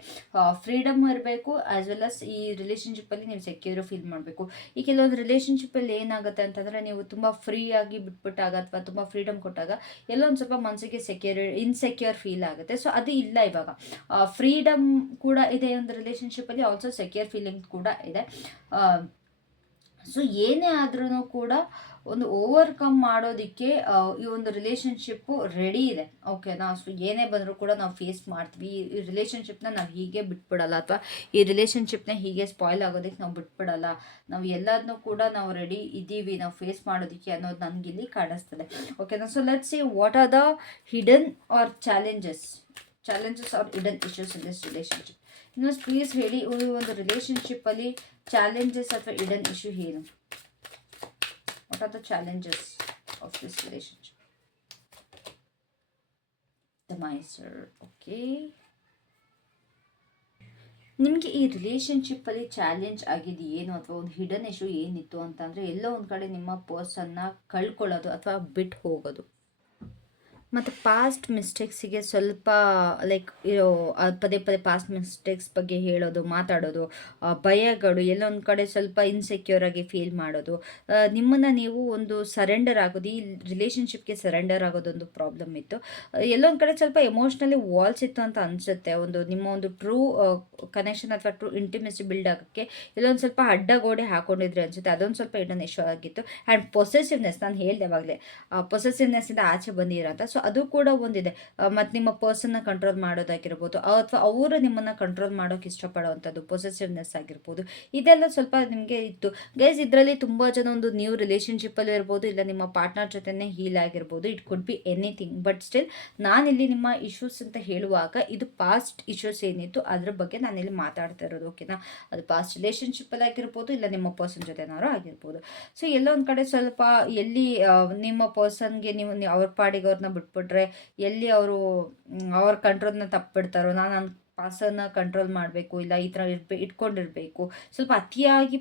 ಫ್ರೀಡಮ್ ಇರಬೇಕು, ಆ್ಯಸ್ ವೆಲ್ ಅಸ್ ಈ ರಿಲೇಷನ್ಶಿಪ್ಪಲ್ಲಿ ನೀವು ಸೆಕ್ಯೂರ್ ಫೀಲ್ ಮಾಡಬೇಕು. ಈ ಕೆಲವೊಂದು ರಿಲೇಷನ್ಶಿಪ್ಪಲ್ಲಿ ಏನಾಗುತ್ತೆ ಅಂತಂದರೆ, ನೀವು ತುಂಬ ಫ್ರೀ ಆಗಿ ಬಿಟ್ಬಿಟ್ಟಾಗ ಅಥವಾ ತುಂಬ ಫ್ರೀಡಮ್ ಕೊಟ್ಟಾಗ ಎಲ್ಲೋ ಒಂದು ಸ್ವಲ್ಪ ಮನಸ್ಸಿಗೆ ಇನ್ಸೆಕ್ಯೂರ್ ಫೀಲ್ ಆಗುತ್ತೆ. ಸೊ ಅದು ಇಲ್ಲ ಇವಾಗ. ಫ್ರೀಡಮ್ ಕೂಡ ಇದೆ ಒಂದು ರಿಲೇಷನ್ಶಿಪ್ಪಲ್ಲಿ, ಆಲ್ಸೋ ಸೆಕ್ಯೂರ್ ಫೀಲಿಂಗ್ ಕೂಡ ಇದೆ. ಸೊ ಏನೇ ಆದ್ರೂ ಕೂಡ ಒಂದು ಓವರ್ಕಮ್ ಮಾಡೋದಕ್ಕೆ ಈ ಒಂದು ರಿಲೇಷನ್ಶಿಪ್ಪು ರೆಡಿ ಇದೆ. ಓಕೆನಾ. ಸೊ ಏನೇ ಬಂದರೂ ಕೂಡ ನಾವು ಫೇಸ್ ಮಾಡ್ತೀವಿ. ಈ ರಿಲೇಷನ್ಶಿಪ್ನ ನಾವು ಹೀಗೆ ಬಿಟ್ಬಿಡಲ್ಲ, ಅಥವಾ ಈ ರಿಲೇಷನ್ಶಿಪ್ನ ಹೀಗೆ ಸ್ಪಾಯ್ಲ್ ಆಗೋದಕ್ಕೆ ನಾವು ಬಿಟ್ಬಿಡಲ್ಲ. ನಾವು ಎಲ್ಲದನ್ನೂ ಕೂಡ ನಾವು ರೆಡಿ ಇದ್ದೀವಿ ನಾವು ಫೇಸ್ ಮಾಡೋದಕ್ಕೆ ಅನ್ನೋದು ನನಗಿಲ್ಲಿ ಕಾಣಿಸ್ತದೆ. ಓಕೆನಾ. So let's see what are the hidden are challenges are hidden issues in this relationship. ಇನ್ನೊಂದು ಪ್ಲೀಸ್ ಹೇಳಿ, ಈ ಒಂದು ರಿಲೇಷನ್ಶಿಪ್ಪಲ್ಲಿ ಚಾಲೆಂಜಸ್ ಅಥವಾ ಹಿಡನ್ ಇಶ್ಯೂ ಏನು? What are the challenges of this relationship? The Miser. Okay. ನಿಮಗೆ ಈ ರಿಲೇಷನ್ಶಿಪ್ಪಲ್ಲಿ ಚಾಲೆಂಜ್ ಆಗಿದೆ ಏನು, ಅಥವಾ ಒಂದು ಹಿಡನ್ ಇಶ್ಯೂ ಏನಿತ್ತು ಅಂತಂದರೆ, ಎಲ್ಲೋ ಒಂದು ಕಡೆ ನಿಮ್ಮ ಪರ್ಸನ್ನ ಕಳ್ಕೊಳ್ಳೋದು ಅಥವಾ ಬಿಟ್ಟು ಹೋಗೋದು, ಮತ್ತು ಪಾಸ್ಟ್ ಮಿಸ್ಟೇಕ್ಸಿಗೆ ಸ್ವಲ್ಪ ಲೈಕ್ ಪದೇ ಪದೇ ಪಾಸ್ಟ್ ಮಿಸ್ಟೇಕ್ಸ್ ಬಗ್ಗೆ ಹೇಳೋದು, ಮಾತಾಡೋದು, ಭಯಗಳು, ಎಲ್ಲೊಂದು ಕಡೆ ಸ್ವಲ್ಪ ಇನ್ಸೆಕ್ಯೂರ್ ಆಗಿ ಫೀಲ್ ಮಾಡೋದು, ನಿಮ್ಮನ್ನು ನೀವು ಒಂದು ಸರೆಂಡರ್ ಆಗೋದು, ಈ ರಿಲೇಷನ್ಶಿಪ್ಗೆ ಸರೆಂಡರ್ ಆಗೋದೊಂದು ಪ್ರಾಬ್ಲಮ್ ಇತ್ತು. ಎಲ್ಲೊಂದು ಕಡೆ ಸ್ವಲ್ಪ ಎಮೋಷ್ನಲಿ ವಾಲ್ಸ್ ಇತ್ತು ಅಂತ ಅನಿಸುತ್ತೆ. ನಿಮ್ಮ ಒಂದು ಟ್ರೂ ಕನೆಕ್ಷನ್ ಅಥವಾ ಟ್ರೂ ಇಂಟಿಮೆಸಿ ಬಿಲ್ಡ್ ಆಗೋಕ್ಕೆ ಎಲ್ಲೊಂದು ಸ್ವಲ್ಪ ಅಡ್ಡಗೋಡೆ ಹಾಕೊಂಡಿದ್ರೆ ಅನಿಸುತ್ತೆ. ಅದೊಂದು ಸ್ವಲ್ಪ ಹಿಡನ್ ಇಶ್ಯೂ ಆಗಿತ್ತು. ಆ್ಯಂಡ್ ಪೊಸೆಸಿವ್ನೆಸ್, ನಾನು ಹೇಳಿದೆ ಅವಾಗಲೇ, ಪೊಸೆಸಿವ್ನೆಸ್ಸಿಂದ ಆಚೆ ಬಂದಿರೋಂಥ. ಸೊ ಅದು ಕೂಡ ಒಂದಿದೆ. ಮತ್ತು ನಿಮ್ಮ ಪರ್ಸನ್ನ ಕಂಟ್ರೋಲ್ ಮಾಡೋದಾಗಿರ್ಬೋದು, ಅಥವಾ ಅವರು ನಿಮ್ಮನ್ನು ಕಂಟ್ರೋಲ್ ಮಾಡೋಕೆ ಇಷ್ಟಪಡೋವಂಥದ್ದು, ಪೊಸೆಸಿವ್ನೆಸ್ ಆಗಿರ್ಬೋದು, ಇದೆಲ್ಲ ಸ್ವಲ್ಪ ನಿಮಗೆ ಇತ್ತು ಗೈಸ್. ಇದರಲ್ಲಿ ತುಂಬ ಜನ ಒಂದು ನ್ಯೂ ರಿಲೇಷನ್ಶಿಪ್ಪಲ್ಲಿ ಇರ್ಬೋದು, ಇಲ್ಲ ನಿಮ್ಮ ಪಾರ್ಟ್ನರ್ ಜೊತೆನೇ ಹೀಲ್ ಆಗಿರ್ಬೋದು. It could be anything. But still ನಾನಿಲ್ಲಿ ನಿಮ್ಮ ಇಶ್ಯೂಸ್ ಅಂತ ಹೇಳುವಾಗ ಇದು ಪಾಸ್ಟ್ ಇಶ್ಯೂಸ್ ಏನಿತ್ತು ಅದ್ರ ಬಗ್ಗೆ ನಾನಿಲ್ಲಿ ಮಾತಾಡ್ತಾ ಇರೋದು. ಓಕೆನಾ. ಅದು ಪಾಸ್ಟ್ ರಿಲೇಷನ್ಶಿಪ್ಪಲ್ಲಿ ಆಗಿರ್ಬೋದು, ಇಲ್ಲ ನಿಮ್ಮ ಪರ್ಸನ್ ಜೊತೆನಾರು ಆಗಿರ್ಬೋದು. ಸೊ ಎಲ್ಲ ಒಂದು ಕಡೆ ಸ್ವಲ್ಪ ಎಲ್ಲಿ ನಿಮ್ಮ ಪರ್ಸನ್ಗೆ ನೀವು ಅವ್ರ ಪಾಡಿಗೆ ಅವ್ರನ್ನ ಬಿಟ್ಬಿಟ್ರೆ, ಎಲ್ಲಿ ಅವರು ಅವ್ರ ಕಂಟ್ರೋಲ್ನ ತಪ್ಪಿಬಿಡ್ತಾರೋ, ನಾನು ನನ್ನ ಪಾಸನ್ನು ಕಂಟ್ರೋಲ್ ಮಾಡಬೇಕು, ಇಲ್ಲ ಈ ಥರ ಇಟ್ಕೊಂಡಿರಬೇಕು. ಸ್ವಲ್ಪ ಅತಿಯಾಗಿ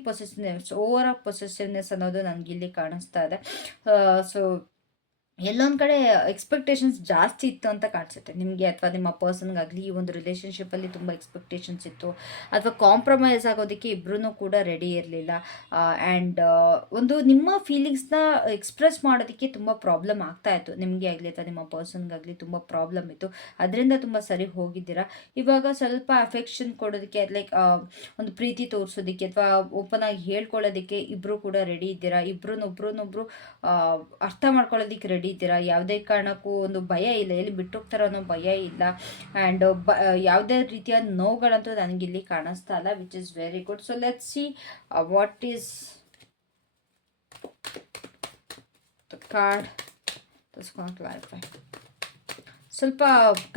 ಓವರ್ ಆಫ್ ಪೊಸೆಸಿವ್ನೆಸ್ ಅನ್ನೋದು ನನಗಿಲ್ಲಿ ಕಾಣಿಸ್ತಾ ಇದೆ. ಸೊ ಎಲ್ಲೊಂದು ಕಡೆ ಎಕ್ಸ್ಪೆಕ್ಟೇಷನ್ಸ್ ಜಾಸ್ತಿ ಇತ್ತು ಅಂತ ಕಾಣಿಸುತ್ತೆ ನಿಮಗೆ, ಅಥವಾ ನಿಮ್ಮ ಪರ್ಸನ್ಗಾಗಲಿ. ಈ ಒಂದು ರಿಲೇಷನ್ಶಿಪ್ಪಲ್ಲಿ ತುಂಬ ಎಕ್ಸ್ಪೆಕ್ಟೇಷನ್ಸ್ ಇತ್ತು, ಅಥವಾ ಕಾಂಪ್ರಮೈಸ್ ಆಗೋದಕ್ಕೆ ಇಬ್ಬರೂ ಕೂಡ ರೆಡಿ ಇರಲಿಲ್ಲ. ಆ್ಯಂಡ್ ಒಂದು ನಿಮ್ಮ ಫೀಲಿಂಗ್ಸ್ನ ಎಕ್ಸ್ಪ್ರೆಸ್ ಮಾಡೋದಕ್ಕೆ ತುಂಬ ಪ್ರಾಬ್ಲಮ್ ಆಗ್ತಾಯಿತ್ತು ನಿಮಗೆ ಆಗಲಿ ಅಥವಾ ನಿಮ್ಮ ಪರ್ಸನ್ಗಾಗಲಿ. ತುಂಬ ಪ್ರಾಬ್ಲಮ್ ಇತ್ತು, ಅದರಿಂದ ತುಂಬ ಸರಿ ಹೋಗಿದ್ದೀರಾ. ಇವಾಗ ಸ್ವಲ್ಪ ಅಫೆಕ್ಷನ್ ಕೊಡೋದಕ್ಕೆ, ಲೈಕ್ ಒಂದು ಪ್ರೀತಿ ತೋರಿಸೋದಕ್ಕೆ ಅಥವಾ ಓಪನ್ ಆಗಿ ಹೇಳ್ಕೊಳ್ಳೋದಕ್ಕೆ ಇಬ್ಬರು ಕೂಡ ರೆಡಿ ಇದ್ದೀರಾ. ಒಬ್ರನ್ನೊಬ್ರು ಅರ್ಥ ಮಾಡ್ಕೊಳ್ಳೋದಕ್ಕೆ ರೆಡಿ ಇದ್ದೀರಾ. ಯಾವುದೇ ಕಾರಣಕ್ಕೂ ಒಂದು ಭಯ ಇಲ್ಲ, ಎಲ್ಲಿ ಬಿಟ್ಟೋಗ್ತಾರೋ ಅನ್ನೋ ಭಯ ಇಲ್ಲ. ಆ್ಯಂಡ್ ಯಾವುದೇ ರೀತಿಯ ನೋವುಗಳಂತೂ ನನಗಿಲ್ಲಿ ಕಾಣಿಸ್ತಾ ಇಲ್ಲ, which is very good. So let's see what is the card clarify. ಸ್ವಲ್ಪ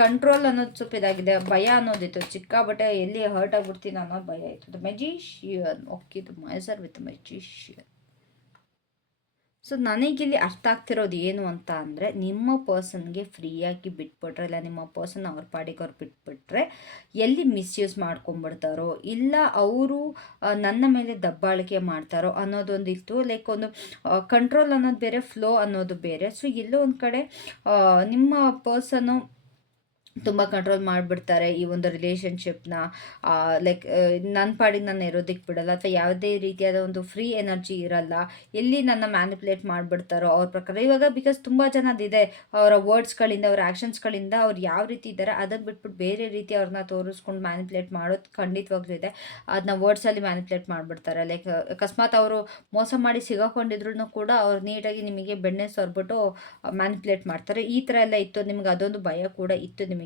ಕಂಟ್ರೋಲ್ ಅನ್ನೋದು ಸ್ವಲ್ಪ ಇದಾಗಿದೆ, ಭಯ ಅನ್ನೋದಿತ್ತು, ಚಿಕ್ಕಾಬಟ್ಟೆ ಎಲ್ಲಿ ಹರ್ಟ್ ಆಗಿಬಿಡ್ತೀನಿ ಅನ್ನೋ ಭಯ ಇತ್ತು. The magician. Okay, the miser with magician. So ನನಗಿಲ್ಲಿ ಅರ್ಥ ಆಗ್ತಿರೋದು ಏನು ಅಂತ ಅಂದರೆ, ನಿಮ್ಮ ಪರ್ಸನ್ಗೆ ಫ್ರೀಯಾಗಿ ಬಿಟ್ಬಿಟ್ರೆ, ಇಲ್ಲ ನಿಮ್ಮ ಪರ್ಸನ್ ಅವ್ರ ಪಾಡಿಗೆ ಅವ್ರು ಬಿಟ್ಬಿಟ್ರೆ ಎಲ್ಲಿ ಮಿಸ್ಯೂಸ್ ಮಾಡ್ಕೊಂಬಿಡ್ತಾರೋ, ಇಲ್ಲ ಅವರು ನನ್ನ ಮೇಲೆ ದಬ್ಬಾಳಿಕೆ ಮಾಡ್ತಾರೋ ಅನ್ನೋದೊಂದಿತ್ತು. ಲೈಕ್ ಒಂದು ಕಂಟ್ರೋಲ್ ಅನ್ನೋದು ಬೇರೆ, ಫ್ಲೋ ಅನ್ನೋದು ಬೇರೆ. ಸೊ ಎಲ್ಲೋ ಒಂದು ಕಡೆ ನಿಮ್ಮ ಪರ್ಸನ್ನು ತುಂಬ ಕಂಟ್ರೋಲ್ ಮಾಡಿಬಿಡ್ತಾರೆ ಈ ಒಂದು ರಿಲೇಷನ್ಶಿಪ್ನ. ಲೈಕ್ ನನ್ನ ಪಾಡಿಗೆ ನಾನು ಇರೋದಕ್ಕೆ ಬಿಡಲ್ಲ, ಅಥವಾ ಯಾವುದೇ ರೀತಿಯಾದ ಒಂದು ಫ್ರೀ ಎನರ್ಜಿ ಇರಲ್ಲ. ಎಲ್ಲಿ ನನ್ನ ಮ್ಯಾನಿಪುಲೇಟ್ ಮಾಡಿಬಿಡ್ತಾರೋ ಅವ್ರ ಪ್ರಕಾರ. ಇವಾಗ ಬಿಕಾಸ್ ತುಂಬ ಜನ ಅದಿದೆ, ಅವರ ವರ್ಡ್ಸ್ಗಳಿಂದ, ಅವರ ಆ್ಯಕ್ಷನ್ಸ್ಗಳಿಂದ ಅವ್ರು ಯಾವ ರೀತಿ ಇದ್ದಾರೆ ಅದನ್ನು ಬಿಟ್ಬಿಟ್ಟು ಬೇರೆ ರೀತಿ ಅವ್ರನ್ನ ತೋರಿಸ್ಕೊಂಡು ಮ್ಯಾನಿಪುಲೇಟ್ ಮಾಡೋದು ಖಂಡಿತವಾಗ್ಲೂ ಇದೆ. ಅದನ್ನ ವರ್ಡ್ಸಲ್ಲಿ ಮ್ಯಾನಿಪುಲೇಟ್ ಮಾಡಿಬಿಡ್ತಾರೆ. ಲೈಕ್ ಅಕಸ್ಮಾತ್ ಅವರು ಮೋಸ ಮಾಡಿ ಸಿಗಾಕೊಂಡಿದ್ರು ಕೂಡ ಅವ್ರು ನೀಟಾಗಿ ನಿಮಗೆ ಬೆಣ್ಣೆ ಸೋರ್ಬಿಟ್ಟು ಮ್ಯಾನಿಪುಲೇಟ್ ಮಾಡ್ತಾರೆ. ಈ ಥರ ಎಲ್ಲ ಇತ್ತು. ನಿಮ್ಗೆ ಅದೊಂದು ಭಯ ಕೂಡ ಇತ್ತು ನಿಮಗಿಲ್ಲಿ.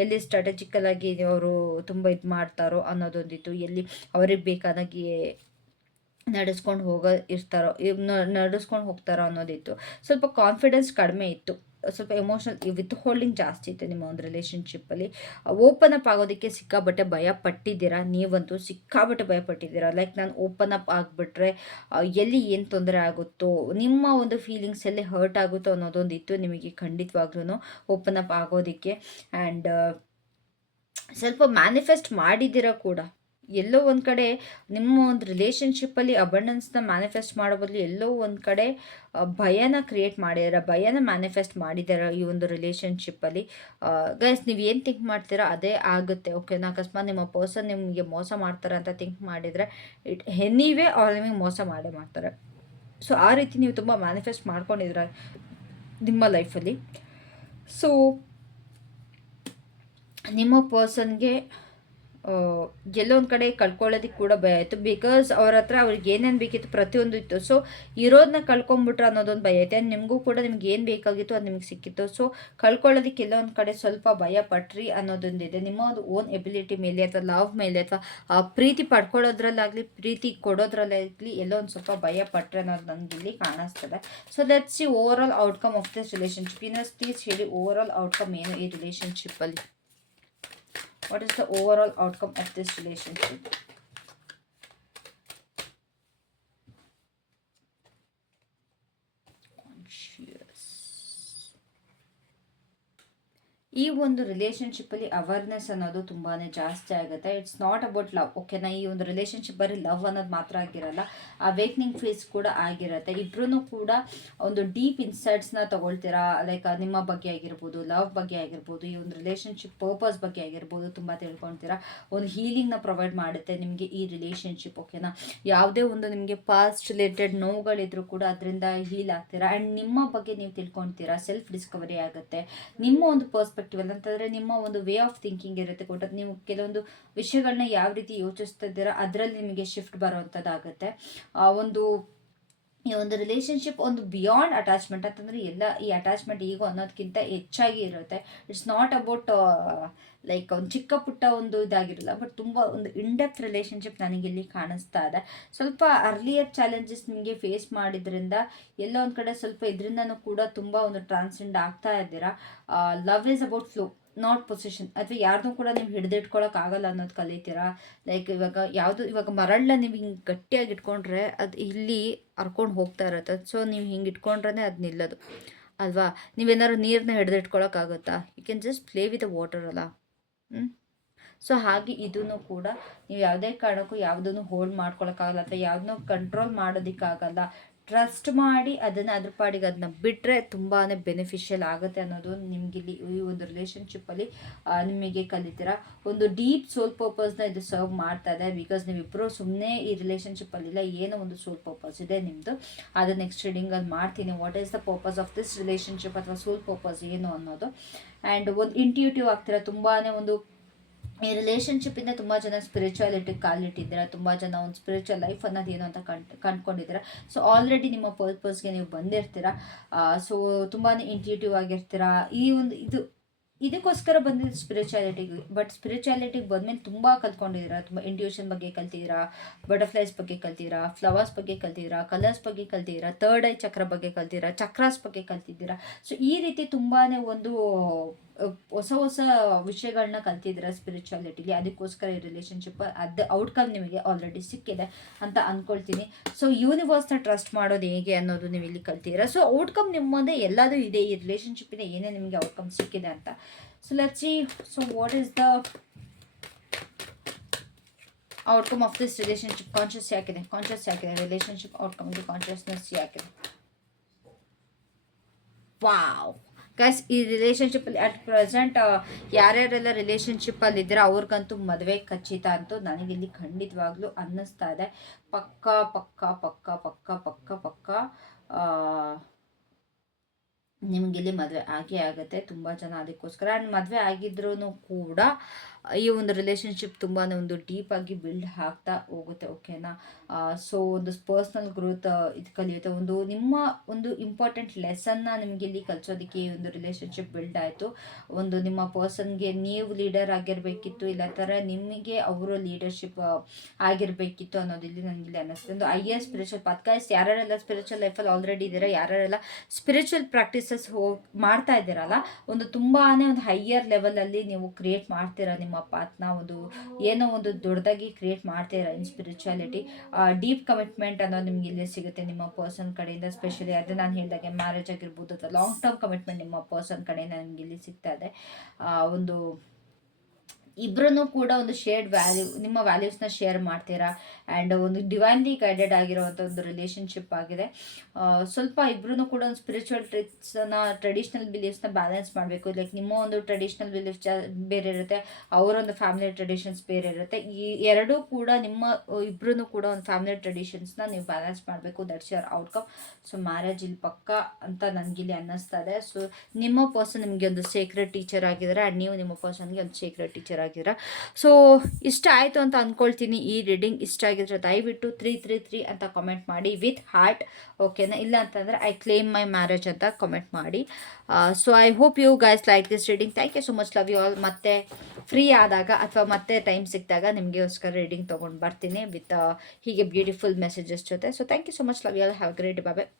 ಎಲ್ಲಿ ಸ್ಟ್ರಾಟಜಿಕಲ್ ಆಗಿ ಅವರು ತುಂಬ ಇದು ಮಾಡ್ತಾರೋ ಅನ್ನೋದೊಂದಿತ್ತು. ಎಲ್ಲಿ ಅವ್ರಿಗೆ ಬೇಕಾದಾಗಿ ನಡೆಸ್ಕೊಂಡು ನಡೆಸ್ಕೊಂಡು ಹೋಗ್ತಾರೋ ಅನ್ನೋದಿತ್ತು. ಸ್ವಲ್ಪ ಕಾನ್ಫಿಡೆನ್ಸ್ ಕಡಿಮೆ ಇತ್ತು, ಸ್ವಲ್ಪ ಎಮೋಷನಲ್ ವಿತ್ ಹೋಲ್ಡಿಂಗ್ ಜಾಸ್ತಿ ಇತ್ತು ನಿಮ್ಮ ಒಂದು ರಿಲೇಷನ್ಶಿಪ್ಪಲ್ಲಿ. ಓಪನ್ ಅಪ್ ಆಗೋದಕ್ಕೆ ಸಿಕ್ಕಾಬಟ್ಟೆ ಭಯ ಪಟ್ಟಿದ್ದೀರಾ. ನೀವಂತೂ ಸಿಕ್ಕಾಬಟ್ಟೆ ಭಯ ಪಟ್ಟಿದ್ದೀರಾ. ಲೈಕ್ ನಾನು ಓಪನ್ ಅಪ್ ಆಗಿಬಿಟ್ರೆ ಎಲ್ಲಿ ಏನು ತೊಂದರೆ ಆಗುತ್ತೋ, ನಿಮ್ಮ ಒಂದು ಫೀಲಿಂಗ್ಸ್ ಎಲ್ಲಿ ಹರ್ಟ್ ಆಗುತ್ತೋ ಅನ್ನೋದೊಂದು ಇತ್ತು ನಿಮಗೆ ಖಂಡಿತವಾಗ್ಲೂ ಓಪನ್ ಅಪ್ ಆಗೋದಕ್ಕೆ. ಆ್ಯಂಡ್ ಸ್ವಲ್ಪ ಮ್ಯಾನಿಫೆಸ್ಟ್ ಮಾಡಿದ್ದೀರಾ ಕೂಡ. ಎಲ್ಲೋ ಒಂದು ಕಡೆ ನಿಮ್ಮ ಒಂದು ರಿಲೇಷನ್ಶಿಪ್ಪಲ್ಲಿ ಅಬಂಡೆನ್ಸ್ನ ಮ್ಯಾನಿಫೆಸ್ಟ್ ಮಾಡೋ ಬದಲು ಎಲ್ಲೋ ಒಂದು ಕಡೆ ಭಯನ ಕ್ರಿಯೇಟ್ ಮಾಡಿದಾರೆ, ಭಯನ ಮ್ಯಾನಿಫೆಸ್ಟ್ ಮಾಡಿದಾರೆ ಈ ಒಂದು ರಿಲೇಷನ್ಶಿಪ್ಪಲ್ಲಿ. ಗೈಸ್, ನೀವು ಏನು ಥಿಂಕ್ ಮಾಡ್ತೀರಾ ಅದೇ ಆಗುತ್ತೆ, ಓಕೆನಾ? ಅಕಸ್ಮಾತ್ ನಿಮ್ಮ ಪರ್ಸನ್ ನಿಮಗೆ ಮೋಸ ಮಾಡ್ತಾರೆ ಅಂತ ಥಿಂಕ್ ಮಾಡಿದರೆ ಎನಿವೇ ಅವ್ರು ನಿಮಗೆ ಮೋಸ ಮಾಡೇ ಮಾಡ್ತಾರೆ. ಸೊ ಆ ರೀತಿ ನೀವು ತುಂಬ ಮ್ಯಾನಿಫೆಸ್ಟ್ ಮಾಡ್ಕೊಂಡಿದ್ರ ನಿಮ್ಮ ಲೈಫಲ್ಲಿ. ಸೊ ನಿಮ್ಮ ಪರ್ಸನ್ಗೆ ಎಲ್ಲೋ ಒಂದು ಕಡೆ ಕಳ್ಕೊಳ್ಳೋದಕ್ಕೆ ಕೂಡ ಭಯ ಆಯಿತು. ಬಿಕಾಸ್ ಅವ್ರ ಹತ್ರ ಅವ್ರಿಗೆ ಏನೇನು ಬೇಕಿತ್ತು ಪ್ರತಿಯೊಂದು ಇತ್ತು. ಸೊ ಇರೋದನ್ನ ಕಳ್ಕೊಂಬಿಟ್ರೆ ಅನ್ನೋದೊಂದು ಭಯ ಐತೆ. ನಿಮಗೂ ಕೂಡ ನಿಮ್ಗೆ ಏನು ಬೇಕಾಗಿತ್ತು ಅದು ನಿಮಗೆ ಸಿಕ್ಕಿತ್ತು. ಸೊ ಕಳ್ಕೊಳ್ಳೋದಕ್ಕೆ ಎಲ್ಲೋ ಒಂದು ಕಡೆ ಸ್ವಲ್ಪ ಭಯ ಪಟ್ರಿ ಅನ್ನೋದೊಂದಿದೆ. ನಿಮ್ಮ ಒಂದು ಓನ್ ಎಬಿಲಿಟಿ ಮೇಲೆ ಅಥವಾ ಲವ್ ಮೇಲೆ ಅಥವಾ ಪ್ರೀತಿ ಪಡ್ಕೊಳ್ಳೋದ್ರಲ್ಲಾಗಲಿ ಪ್ರೀತಿ ಕೊಡೋದ್ರಲ್ಲಾಗಲಿ ಎಲ್ಲೋ ಒಂದು ಸ್ವಲ್ಪ ಭಯ ಪಟ್ರೆ ಅನ್ನೋದು ನನಗೆ ಇಲ್ಲಿ ಕಾಣಿಸ್ತದೆ. So let's C over all outcome of this relationship. ಇನ್ನಷ್ಟು ಪ್ಲೀಸ್ ಹೇಳಿ, ಓವರ್ ಆಲ್ ಔಟ್ಕಮ್ ಏನು ಈ ರಿಲೇಷನ್ಶಿಪ್ಪಲ್ಲಿ? What is the overall outcome of this relationship? Conscious. ಈ ಒಂದು ರಿಲೇಷನ್ಶಿಪ್ಪಲ್ಲಿ ಅವೇರ್ನೆಸ್ ಅನ್ನೋದು ತುಂಬಾ ಜಾಸ್ತಿ ಆಗುತ್ತೆ. ಇಟ್ಸ್ ನಾಟ್ ಅಬೌಟ್ ಲವ್, ಓಕೆನಾ? ಈ ಒಂದು ರಿಲೇಷನ್ಶಿಪ್ ಬರೀ ಲವ್ ಅನ್ನೋದು ಮಾತ್ರ ಆಗಿರಲ್ಲ, ಅವೇಕ್ನಿಂಗ್ ಫೇಸ್ ಕೂಡ ಆಗಿರುತ್ತೆ. ಇಬ್ರು ಕೂಡ ಒಂದು ಡೀಪ್ ಇನ್ಸೈಟ್ಸ್ನ ತಗೊಳ್ತೀರಾ. ಲೈಕ್ ನಿಮ್ಮ ಬಗ್ಗೆ ಆಗಿರ್ಬೋದು, ಲವ್ ಬಗ್ಗೆ ಆಗಿರ್ಬೋದು, ಈ ಒಂದು ರಿಲೇಷನ್ಶಿಪ್ ಪರ್ಪಸ್ ಬಗ್ಗೆ ಆಗಿರ್ಬೋದು, ತುಂಬ ತಿಳ್ಕೊಳ್ತೀರಾ. ಒಂದು ಹೀಲಿಂಗ್ನ ಪ್ರೊವೈಡ್ ಮಾಡುತ್ತೆ ನಿಮಗೆ ಈ ರಿಲೇಷನ್ಶಿಪ್, ಓಕೆನಾ? ಯಾವುದೇ ಒಂದು ನಿಮಗೆ ಪಾಸ್ಟ್ ರಿಲೇಟೆಡ್ ನೋವುಗಳಿದ್ರು ಕೂಡ ಅದರಿಂದ ಹೀಲ್ ಆಗ್ತೀರಾ. ಆ್ಯಂಡ್ ನಿಮ್ಮ ಬಗ್ಗೆ ನೀವು ತಿಳ್ಕೊಳ್ತೀರಾ, ಸೆಲ್ಫ್ ಡಿಸ್ಕವರಿ ಆಗುತ್ತೆ. ನಿಮ್ಮ ಒಂದು ಪರ್ಸ್ಪೆಕ್ಟಿವ್ ಅಂತಂದರೆ ನಿಮ್ಮ ಒಂದು ವೇ ಆಫ್ ಥಿಂಕಿಂಗ್ ಇರುತ್ತೆ ಕೂಡ. ನೀವು ಕೆಲವೊಂದು ವಿಷಯಗಳನ್ನ ಯಾವ ರೀತಿ ಯೋಚಿಸ್ತಾ ಇದ್ದೀರಾ ಅದರಲ್ಲಿ ನಿಮಗೆ ಶಿಫ್ಟ್ ಬರೋವಂಥದ್ದಾಗುತ್ತೆ. ಈ ಒಂದು ರಿಲೇಷನ್ಶಿಪ್ ಒಂದು ಬಿಯಾಂಡ್ ಅಟ್ಯಾಚ್ಮೆಂಟ್ ಅಂತಂದರೆ ಎಲ್ಲ ಈ ಅಟ್ಯಾಚ್ಮೆಂಟ್ ಈಗೋ ಅನ್ನೋದಕ್ಕಿಂತ ಹೆಚ್ಚಾಗಿ ಇರುತ್ತೆ. ಇಟ್ಸ್ ನಾಟ್ ಅಬೌಟ್ ಲೈಕ್ ಒಂದು ಚಿಕ್ಕ ಪುಟ್ಟ ಒಂದು ಇದಾಗಿರಲ್ಲ, ಬಟ್ ತುಂಬ ಒಂದು ಇನ್ಡೆಪ್ತ್ ರಿಲೇಷನ್ಶಿಪ್ ನನಗಿಲ್ಲಿ ಕಾಣಿಸ್ತಾ ಇದೆ. ಸ್ವಲ್ಪ ಅರ್ಲಿಯರ್ ಚಾಲೆಂಜಸ್ ನಿಮಗೆ ಫೇಸ್ ಮಾಡಿದ್ರಿಂದ ಎಲ್ಲ ಒಂದು ಕಡೆ ಸ್ವಲ್ಪ ಇದರಿಂದನೂ ಕೂಡ ತುಂಬ ಒಂದು ಟ್ರಾನ್ಸೆಂಡ್ ಆಗ್ತಾ ಇದ್ದೀರಾ. Love is about flow, not position. ಅಥವಾ ಯಾರ್ದು ಕೂಡ ನೀವು ಹಿಡಿದಿಟ್ಕೊಳಕ್ಕಾಗಲ್ಲ ಅನ್ನೋದು ಕಲಿತೀರಾ. ಲೈಕ್ ಇವಾಗ ಮರಳನ್ನ ನೀವು ಹಿಂಗೆ ಗಟ್ಟಿಯಾಗಿ ಇಟ್ಕೊಂಡ್ರೆ ಅದು ಇಲ್ಲಿ ಹರ್ಕೊಂಡು ಹೋಗ್ತಾ ಇರುತ್ತೆ. ಸೊ ನೀವು ಹಿಂಗೆ ಇಟ್ಕೊಂಡ್ರೆ ಅದು ನಿಲ್ಲೋದು ಅಲ್ವಾ? ನೀವೇನಾದ್ರು ನೀರನ್ನ ಹಿಡಿದಿಟ್ಕೊಳಕ್ಕಾಗುತ್ತಾ? You can just play with the water ಅಲ್ಲ. ಸೊ ಹಾಗೆ ಇದನ್ನು ಕೂಡ ನೀವು ಯಾವುದೇ ಕಾರಣಕ್ಕೂ ಯಾವುದನ್ನು ಹೋಲ್ಡ್ ಮಾಡ್ಕೊಳಕ್ಕಾಗಲ್ಲ, ಅಥವಾ ಯಾವುದನ್ನೂ ಕಂಟ್ರೋಲ್ ಮಾಡೋದಕ್ಕಾಗಲ್ಲ. ಟ್ರಸ್ಟ್ ಮಾಡಿ ಅದನ್ನು ಅದ್ರ ಪಾಡಿಗೆ ಅದನ್ನ ಬಿಟ್ಟರೆ ತುಂಬಾ ಬೆನಿಫಿಷಿಯಲ್ ಆಗುತ್ತೆ ಅನ್ನೋದು ನಿಮಗಿಲ್ಲಿ ಈ ಒಂದು ರಿಲೇಷನ್ಶಿಪ್ಪಲ್ಲಿ ನಿಮಗೆ ಕಲಿತೀರಾ. ಒಂದು ಡೀಪ್ ಸೋಲ್ ಪರ್ಪಸ್ನ ಇದು ಸರ್ವ್ ಮಾಡ್ತಾ ಇದೆ. ಬಿಕಾಸ್ ನೀವಿಬ್ಬರು ಸುಮ್ಮನೆ ಈ ರಿಲೇಷನ್ಶಿಪ್ಪಲ್ಲಿಲ್ಲ, ಏನೋ ಒಂದು ಸೋಲ್ ಪರ್ಪಸ್ ಇದೆ ನಿಮ್ಮದು. ಅದು ನೆಕ್ಸ್ಟ್ ರೀಡಿಂಗಲ್ಲಿ ಮಾಡ್ತೀನಿ. What is the purpose of this relationship ಅಥವಾ ಸೋಲ್ ಪರ್ಪಸ್ ಏನು ಅನ್ನೋದು. ಆ್ಯಂಡ್ ಒಂದು ಇಂಟ್ಯೂಟಿವ್ ಆಗ್ತೀರಾ. ತುಂಬಾ ಒಂದು ಈ ರಿಲೇಷನ್ಶಿಪ್ಪಿಂದ ತುಂಬ ಜನ ಸ್ಪಿರಿಚುವಾಲಿಟಿಗೆ ಕಾಲಿಟ್ಟಿದ್ದೀರಾ. ತುಂಬ ಜನ ಒಂದು ಸ್ಪಿರಿಚುವಲ್ ಲೈಫ್ ಅನ್ನೋದು ಏನು ಅಂತ ಕಂಡ್ಕೊಂಡಿದ್ದೀರಾ. ಸೊ ಆಲ್ರೆಡಿ ನಿಮ್ಮ ಪರ್ಪಸ್ಗೆ ನೀವು ಬಂದಿರ್ತೀರಾ. ಸೊ ತುಂಬಾ ಇಂಟ್ಯೂಟಿವ್ ಆಗಿರ್ತೀರಾ. ಈ ಒಂದು ಇದಕ್ಕೋಸ್ಕರ ಬಂದಿದ್ದು ಸ್ಪಿರಿಚುವಾಲಿಟಿಗೆ. ಬಟ್ ಸ್ಪಿರಿಚುವಾಲಿಟಿಗೆ ಬಂದಮೇಲೆ ತುಂಬ ಕಲ್ತ್ಕೊಂಡಿದ್ದೀರಾ. ತುಂಬ ಇಂಟ್ಯೂಷನ್ ಬಗ್ಗೆ ಕಲ್ತಿದ್ದೀರಾ, ಬಟರ್ಫ್ಲೈಸ್ ಬಗ್ಗೆ ಕಲ್ತಿದ್ದೀರಾ, ಫ್ಲವರ್ಸ್ ಬಗ್ಗೆ ಕಲ್ತಿದ್ದೀರಾ, ಕಲರ್ಸ್ ಬಗ್ಗೆ ಕಲ್ತಿದ್ದೀರಾ, ಥರ್ಡ್ ಐ ಚಕ್ರ ಬಗ್ಗೆ ಕಲ್ತಿದ್ದೀರಾ, ಚಕ್ರಾಸ್ ಬಗ್ಗೆ ಕಲ್ತಿದ್ದೀರಾ. ಸೊ ಈ ರೀತಿ ತುಂಬಾ ಒಂದು ಹೊಸ ಹೊಸ ವಿಷಯಗಳನ್ನ ಕಲ್ತಿದ್ದೀರಾ ಸ್ಪಿರಿಚುಯಾಲಿಟಿಲಿ, ಅದಕ್ಕೋಸ್ಕರ ಈ ರಿಲೇಷನ್ಶಿಪ್ ಅದು ಔಟ್ಕಮ್ ನಿಮಗೆ ಆಲ್ರೆಡಿ ಸಿಕ್ಕಿದೆ ಅಂತ ಅಂದ್ಕೊಳ್ತೀನಿ. ಸೊ ಯೂನಿವರ್ಸ್ನ ಟ್ರಸ್ಟ್ ಮಾಡೋದು ಹೇಗೆ ಅನ್ನೋದು ನೀವು ಇಲ್ಲಿ ಕಲ್ತಿದ್ದೀರಾ. ಸೊ ಔಟ್ಕಮ್ ನಿಮ್ಮದೇ ಎಲ್ಲದೂ ಇದೆ, ಈ ರಿಲೇಷನ್ಶಿಪ್ಪಿನ ಏನೇ ನಿಮಗೆ ಔಟ್ಕಮ್ ಸಿಕ್ಕಿದೆ ಅಂತ. So let's see, so what is the outcome of this relationship. Conscious ಯಾಕಿದೆ ರಿಲೇಷನ್ಶಿಪ್ ಔಟ್ಕಮ್, ಇದು ಕಾನ್ಷಿಯಸ್ನೆಸ್ ಯಾಕಿದೆ. ವಾವ್ ಗೈಸ್, ಈ ರಿಲೇಷನ್ಶಿಪ್ಪಲ್ಲಿ ಅಟ್ ಪ್ರೆಸೆಂಟ್ ಯಾರ್ಯಾರೆಲ್ಲ ರಿಲೇಷನ್ಶಿಪ್ಪಲ್ಲಿ ಇದ್ದೀರಾ ಅವ್ರಿಗಂತೂ ಮದುವೆ ಖಚಿತ ಅಂತೂ ನನಗಿಲ್ಲಿ ಖಂಡಿತವಾಗ್ಲೂ ಅನ್ನಿಸ್ತಾ ಇದೆ. ಪಕ್ಕ ಪಕ್ಕ ಪಕ್ಕ ಪಕ್ಕ ಪಕ್ಕ ಪಕ್ಕ ನಿಮಗಿಲ್ಲಿ ಮದುವೆ ಆಗೇ ಆಗುತ್ತೆ. ತುಂಬ ಜನ ಅದಕ್ಕೋಸ್ಕರ. ಆ್ಯಂಡ್ ಮದುವೆ ಆಗಿದ್ರೂ ಕೂಡ ಈ ಒಂದು ರಿಲೇಷನ್ಶಿಪ್ ತುಂಬಾ ಒಂದು ಡೀಪಾಗಿ ಬಿಲ್ಡ್ ಆಗ್ತಾ ಹೋಗುತ್ತೆ. ಓಕೆನಾ. ಸೊ ಒಂದು ಪರ್ಸ್ನಲ್ ಗ್ರೋತ್ ಇದು ಕಲಿಯುತ್ತೆ. ಒಂದು ನಿಮ್ಮ ಒಂದು ಇಂಪಾರ್ಟೆಂಟ್ ಲೆಸನ್ನ ನಿಮಗೆ ಇಲ್ಲಿ ಕಲಿಸೋದಕ್ಕೆ ಈ ಒಂದು ರಿಲೇಷನ್ಶಿಪ್ ಬಿಲ್ಡ್ ಆಯಿತು. ಒಂದು ನಿಮ್ಮ ಪರ್ಸನ್ಗೆ ನೀವು ಲೀಡರ್ ಆಗಿರಬೇಕಿತ್ತು, ಇಲ್ಲ ಥರ ನಿಮಗೆ ಅವರು ಲೀಡರ್ಶಿಪ್ ಆಗಿರಬೇಕಿತ್ತು ಅನ್ನೋದಿಲ್ಲಿ ನನಗಿಲ್ಲಿ ಅನ್ನಿಸ್ತದೆ. ಒಂದು ಹೈಯರ್ ಸ್ಪಿರಿಚುವಲ್ ಪಾತ್. ಗೈಸ್, ಯಾರ್ಯಾರೆಲ್ಲ ಸ್ಪಿರಿಚುವಲ್ ಲೈಫಲ್ಲಿ ಆಲ್ರೆಡಿ ಇದ್ದೀರಾ, ಯಾರ್ಯಾರೆಲ್ಲ ಸ್ಪಿರಿಚುವಲ್ ಪ್ರಾಕ್ಟೀಸಸ್ ಮಾಡ್ತಾ ಇದ್ದೀರಲ್ಲ, ಒಂದು ತುಂಬಾ ಒಂದು ಹೈಯರ್ ಲೆವೆಲಲ್ಲಿ ನೀವು ಕ್ರಿಯೇಟ್ ಮಾಡ್ತೀರಾ ನಿಮ್ಮ ಪಾತ್ನ. ಒಂದು ಏನೋ ಒಂದು ದೊಡ್ಡದಾಗಿ ಕ್ರಿಯೇಟ್ ಮಾಡ್ತೀರಾ ಇನ್ ಸ್ಪಿರಿಚುಯಾಲಿಟಿ. ಡೀಪ್ ಕಮಿಟ್ಮೆಂಟ್ ಅನ್ನೋದು ನಿಮ್ಗೆ ಇಲ್ಲಿ ಸಿಗುತ್ತೆ ನಿಮ್ಮ ಪರ್ಸನ್ ಕಡೆಯಿಂದ. ಸ್ಪೆಷಲಿ ಅದು ನಾನು ಹೇಳಿದಾಗೆ ಮ್ಯಾರೇಜ್ ಆಗಿರ್ಬೋದು ಅಥವಾ ಲಾಂಗ್ ಟರ್ಮ್ ಕಮಿಟ್ಮೆಂಟ್ ನಿಮ್ಮ ಪರ್ಸನ್ ಕಡೆಯಿಂದ ನಿಮ್ಗೆ ಇಲ್ಲಿ ಸಿಗ್ತಾ ಇದೆ. ಒಂದು ಇಬ್ಬರೂ ಕೂಡ ಒಂದು ಶೇರ್ಡ್ ವ್ಯಾಲ್ಯೂ, ನಿಮ್ಮ ವ್ಯಾಲ್ಯೂಸ್ನ ಶೇರ್ ಮಾಡ್ತೀರಾ. ಆ್ಯಂಡ್ ಒಂದು ಡಿವೈನ್ಲಿ ಗೈಡೆಡ್ ಆಗಿರುವಂಥ ಒಂದು ರಿಲೇಷನ್ಶಿಪ್ ಆಗಿದೆ. ಸ್ವಲ್ಪ ಇಬ್ಬರೂ ಕೂಡ ಒಂದು ಸ್ಪಿರಿಚುವಲ್ ಟ್ರೆಡಿಷ್ನಲ್ ಬಿಲೀಫ್ಸ್ನ ಬ್ಯಾಲೆನ್ಸ್ ಮಾಡಬೇಕು. ಲೈಕ್ ನಿಮ್ಮ ಒಂದು ಟ್ರೆಡಿಷ್ನಲ್ ಬಿಲೀಫ್ಸ್ ಬೇರೆ ಇರುತ್ತೆ, ಅವರೊಂದು ಫ್ಯಾಮಿಲಿ ಟ್ರೆಡಿಷನ್ಸ್ ಬೇರೆ ಇರುತ್ತೆ. ಈ ಎರಡೂ ಕೂಡ ನಿಮ್ಮ ಇಬ್ಬರೂ ಕೂಡ ಒಂದು ಫ್ಯಾಮಿಲಿ ಟ್ರೆಡಿಷನ್ಸ್ನ ನೀವು ಬ್ಯಾಲೆನ್ಸ್ ಮಾಡಬೇಕು. That's your outcome. So marriage ಇಲ್ಲಿ ಪಕ್ಕ ಅಂತ ನನಗಿಲ್ಲಿ ಅನ್ನಿಸ್ತಾ ಇದೆ. ಸೊ ನಿಮ್ಮ ಪರ್ಸನ್ ನಿಮಗೆ ಒಂದು ಸೀಕ್ರೆಟ್ ಟೀಚರ್ ಆಗಿದ್ದಾರೆ, ಆ್ಯಂಡ್ ನೀವು ನಿಮ್ಮ ಪರ್ಸನ್ಗೆ ಒಂದು ಸೀಕ್ರೆಟ್ ಟೀಚರ್ ಆಗಿದ್ದೀರಾ. ಸೊ ಇಷ್ಟ ಆಯಿತು ಅಂತ ಅಂದ್ಕೊಳ್ತೀನಿ. ಈ ರೀಡಿಂಗ್ ಇಷ್ಟ ಆಗಿದ್ರೆ ದಯವಿಟ್ಟು 333 ಅಂತ ಕಾಮೆಂಟ್ ಮಾಡಿ ವಿತ್ ಹಾರ್ಟ್. ಓಕೆನಾ. ಇಲ್ಲ ಅಂತಂದರೆ ಐ ಕ್ಲೇಮ್ ಮೈ ಮ್ಯಾರೇಜ್ ಅಂತ ಕಾಮೆಂಟ್ ಮಾಡಿ. So I hope you guys like this reading. Thank you so much. Love you all. ಮತ್ತೆ ಫ್ರೀ ಆದಾಗ ಅಥವಾ ಮತ್ತೆ ಟೈಮ್ ಸಿಕ್ಕಿದಾಗ ನಿಮಗೋಸ್ಕರ ರೀಡಿಂಗ್ ತೊಗೊಂಡು ಬರ್ತೀನಿ ವಿತ್ ಹೀಗೆ ಬ್ಯೂಟಿಫುಲ್ ಮೆಸೇಜಸ್ ಜೊತೆ. So thank you so much. Love you all. Have a great. Bye.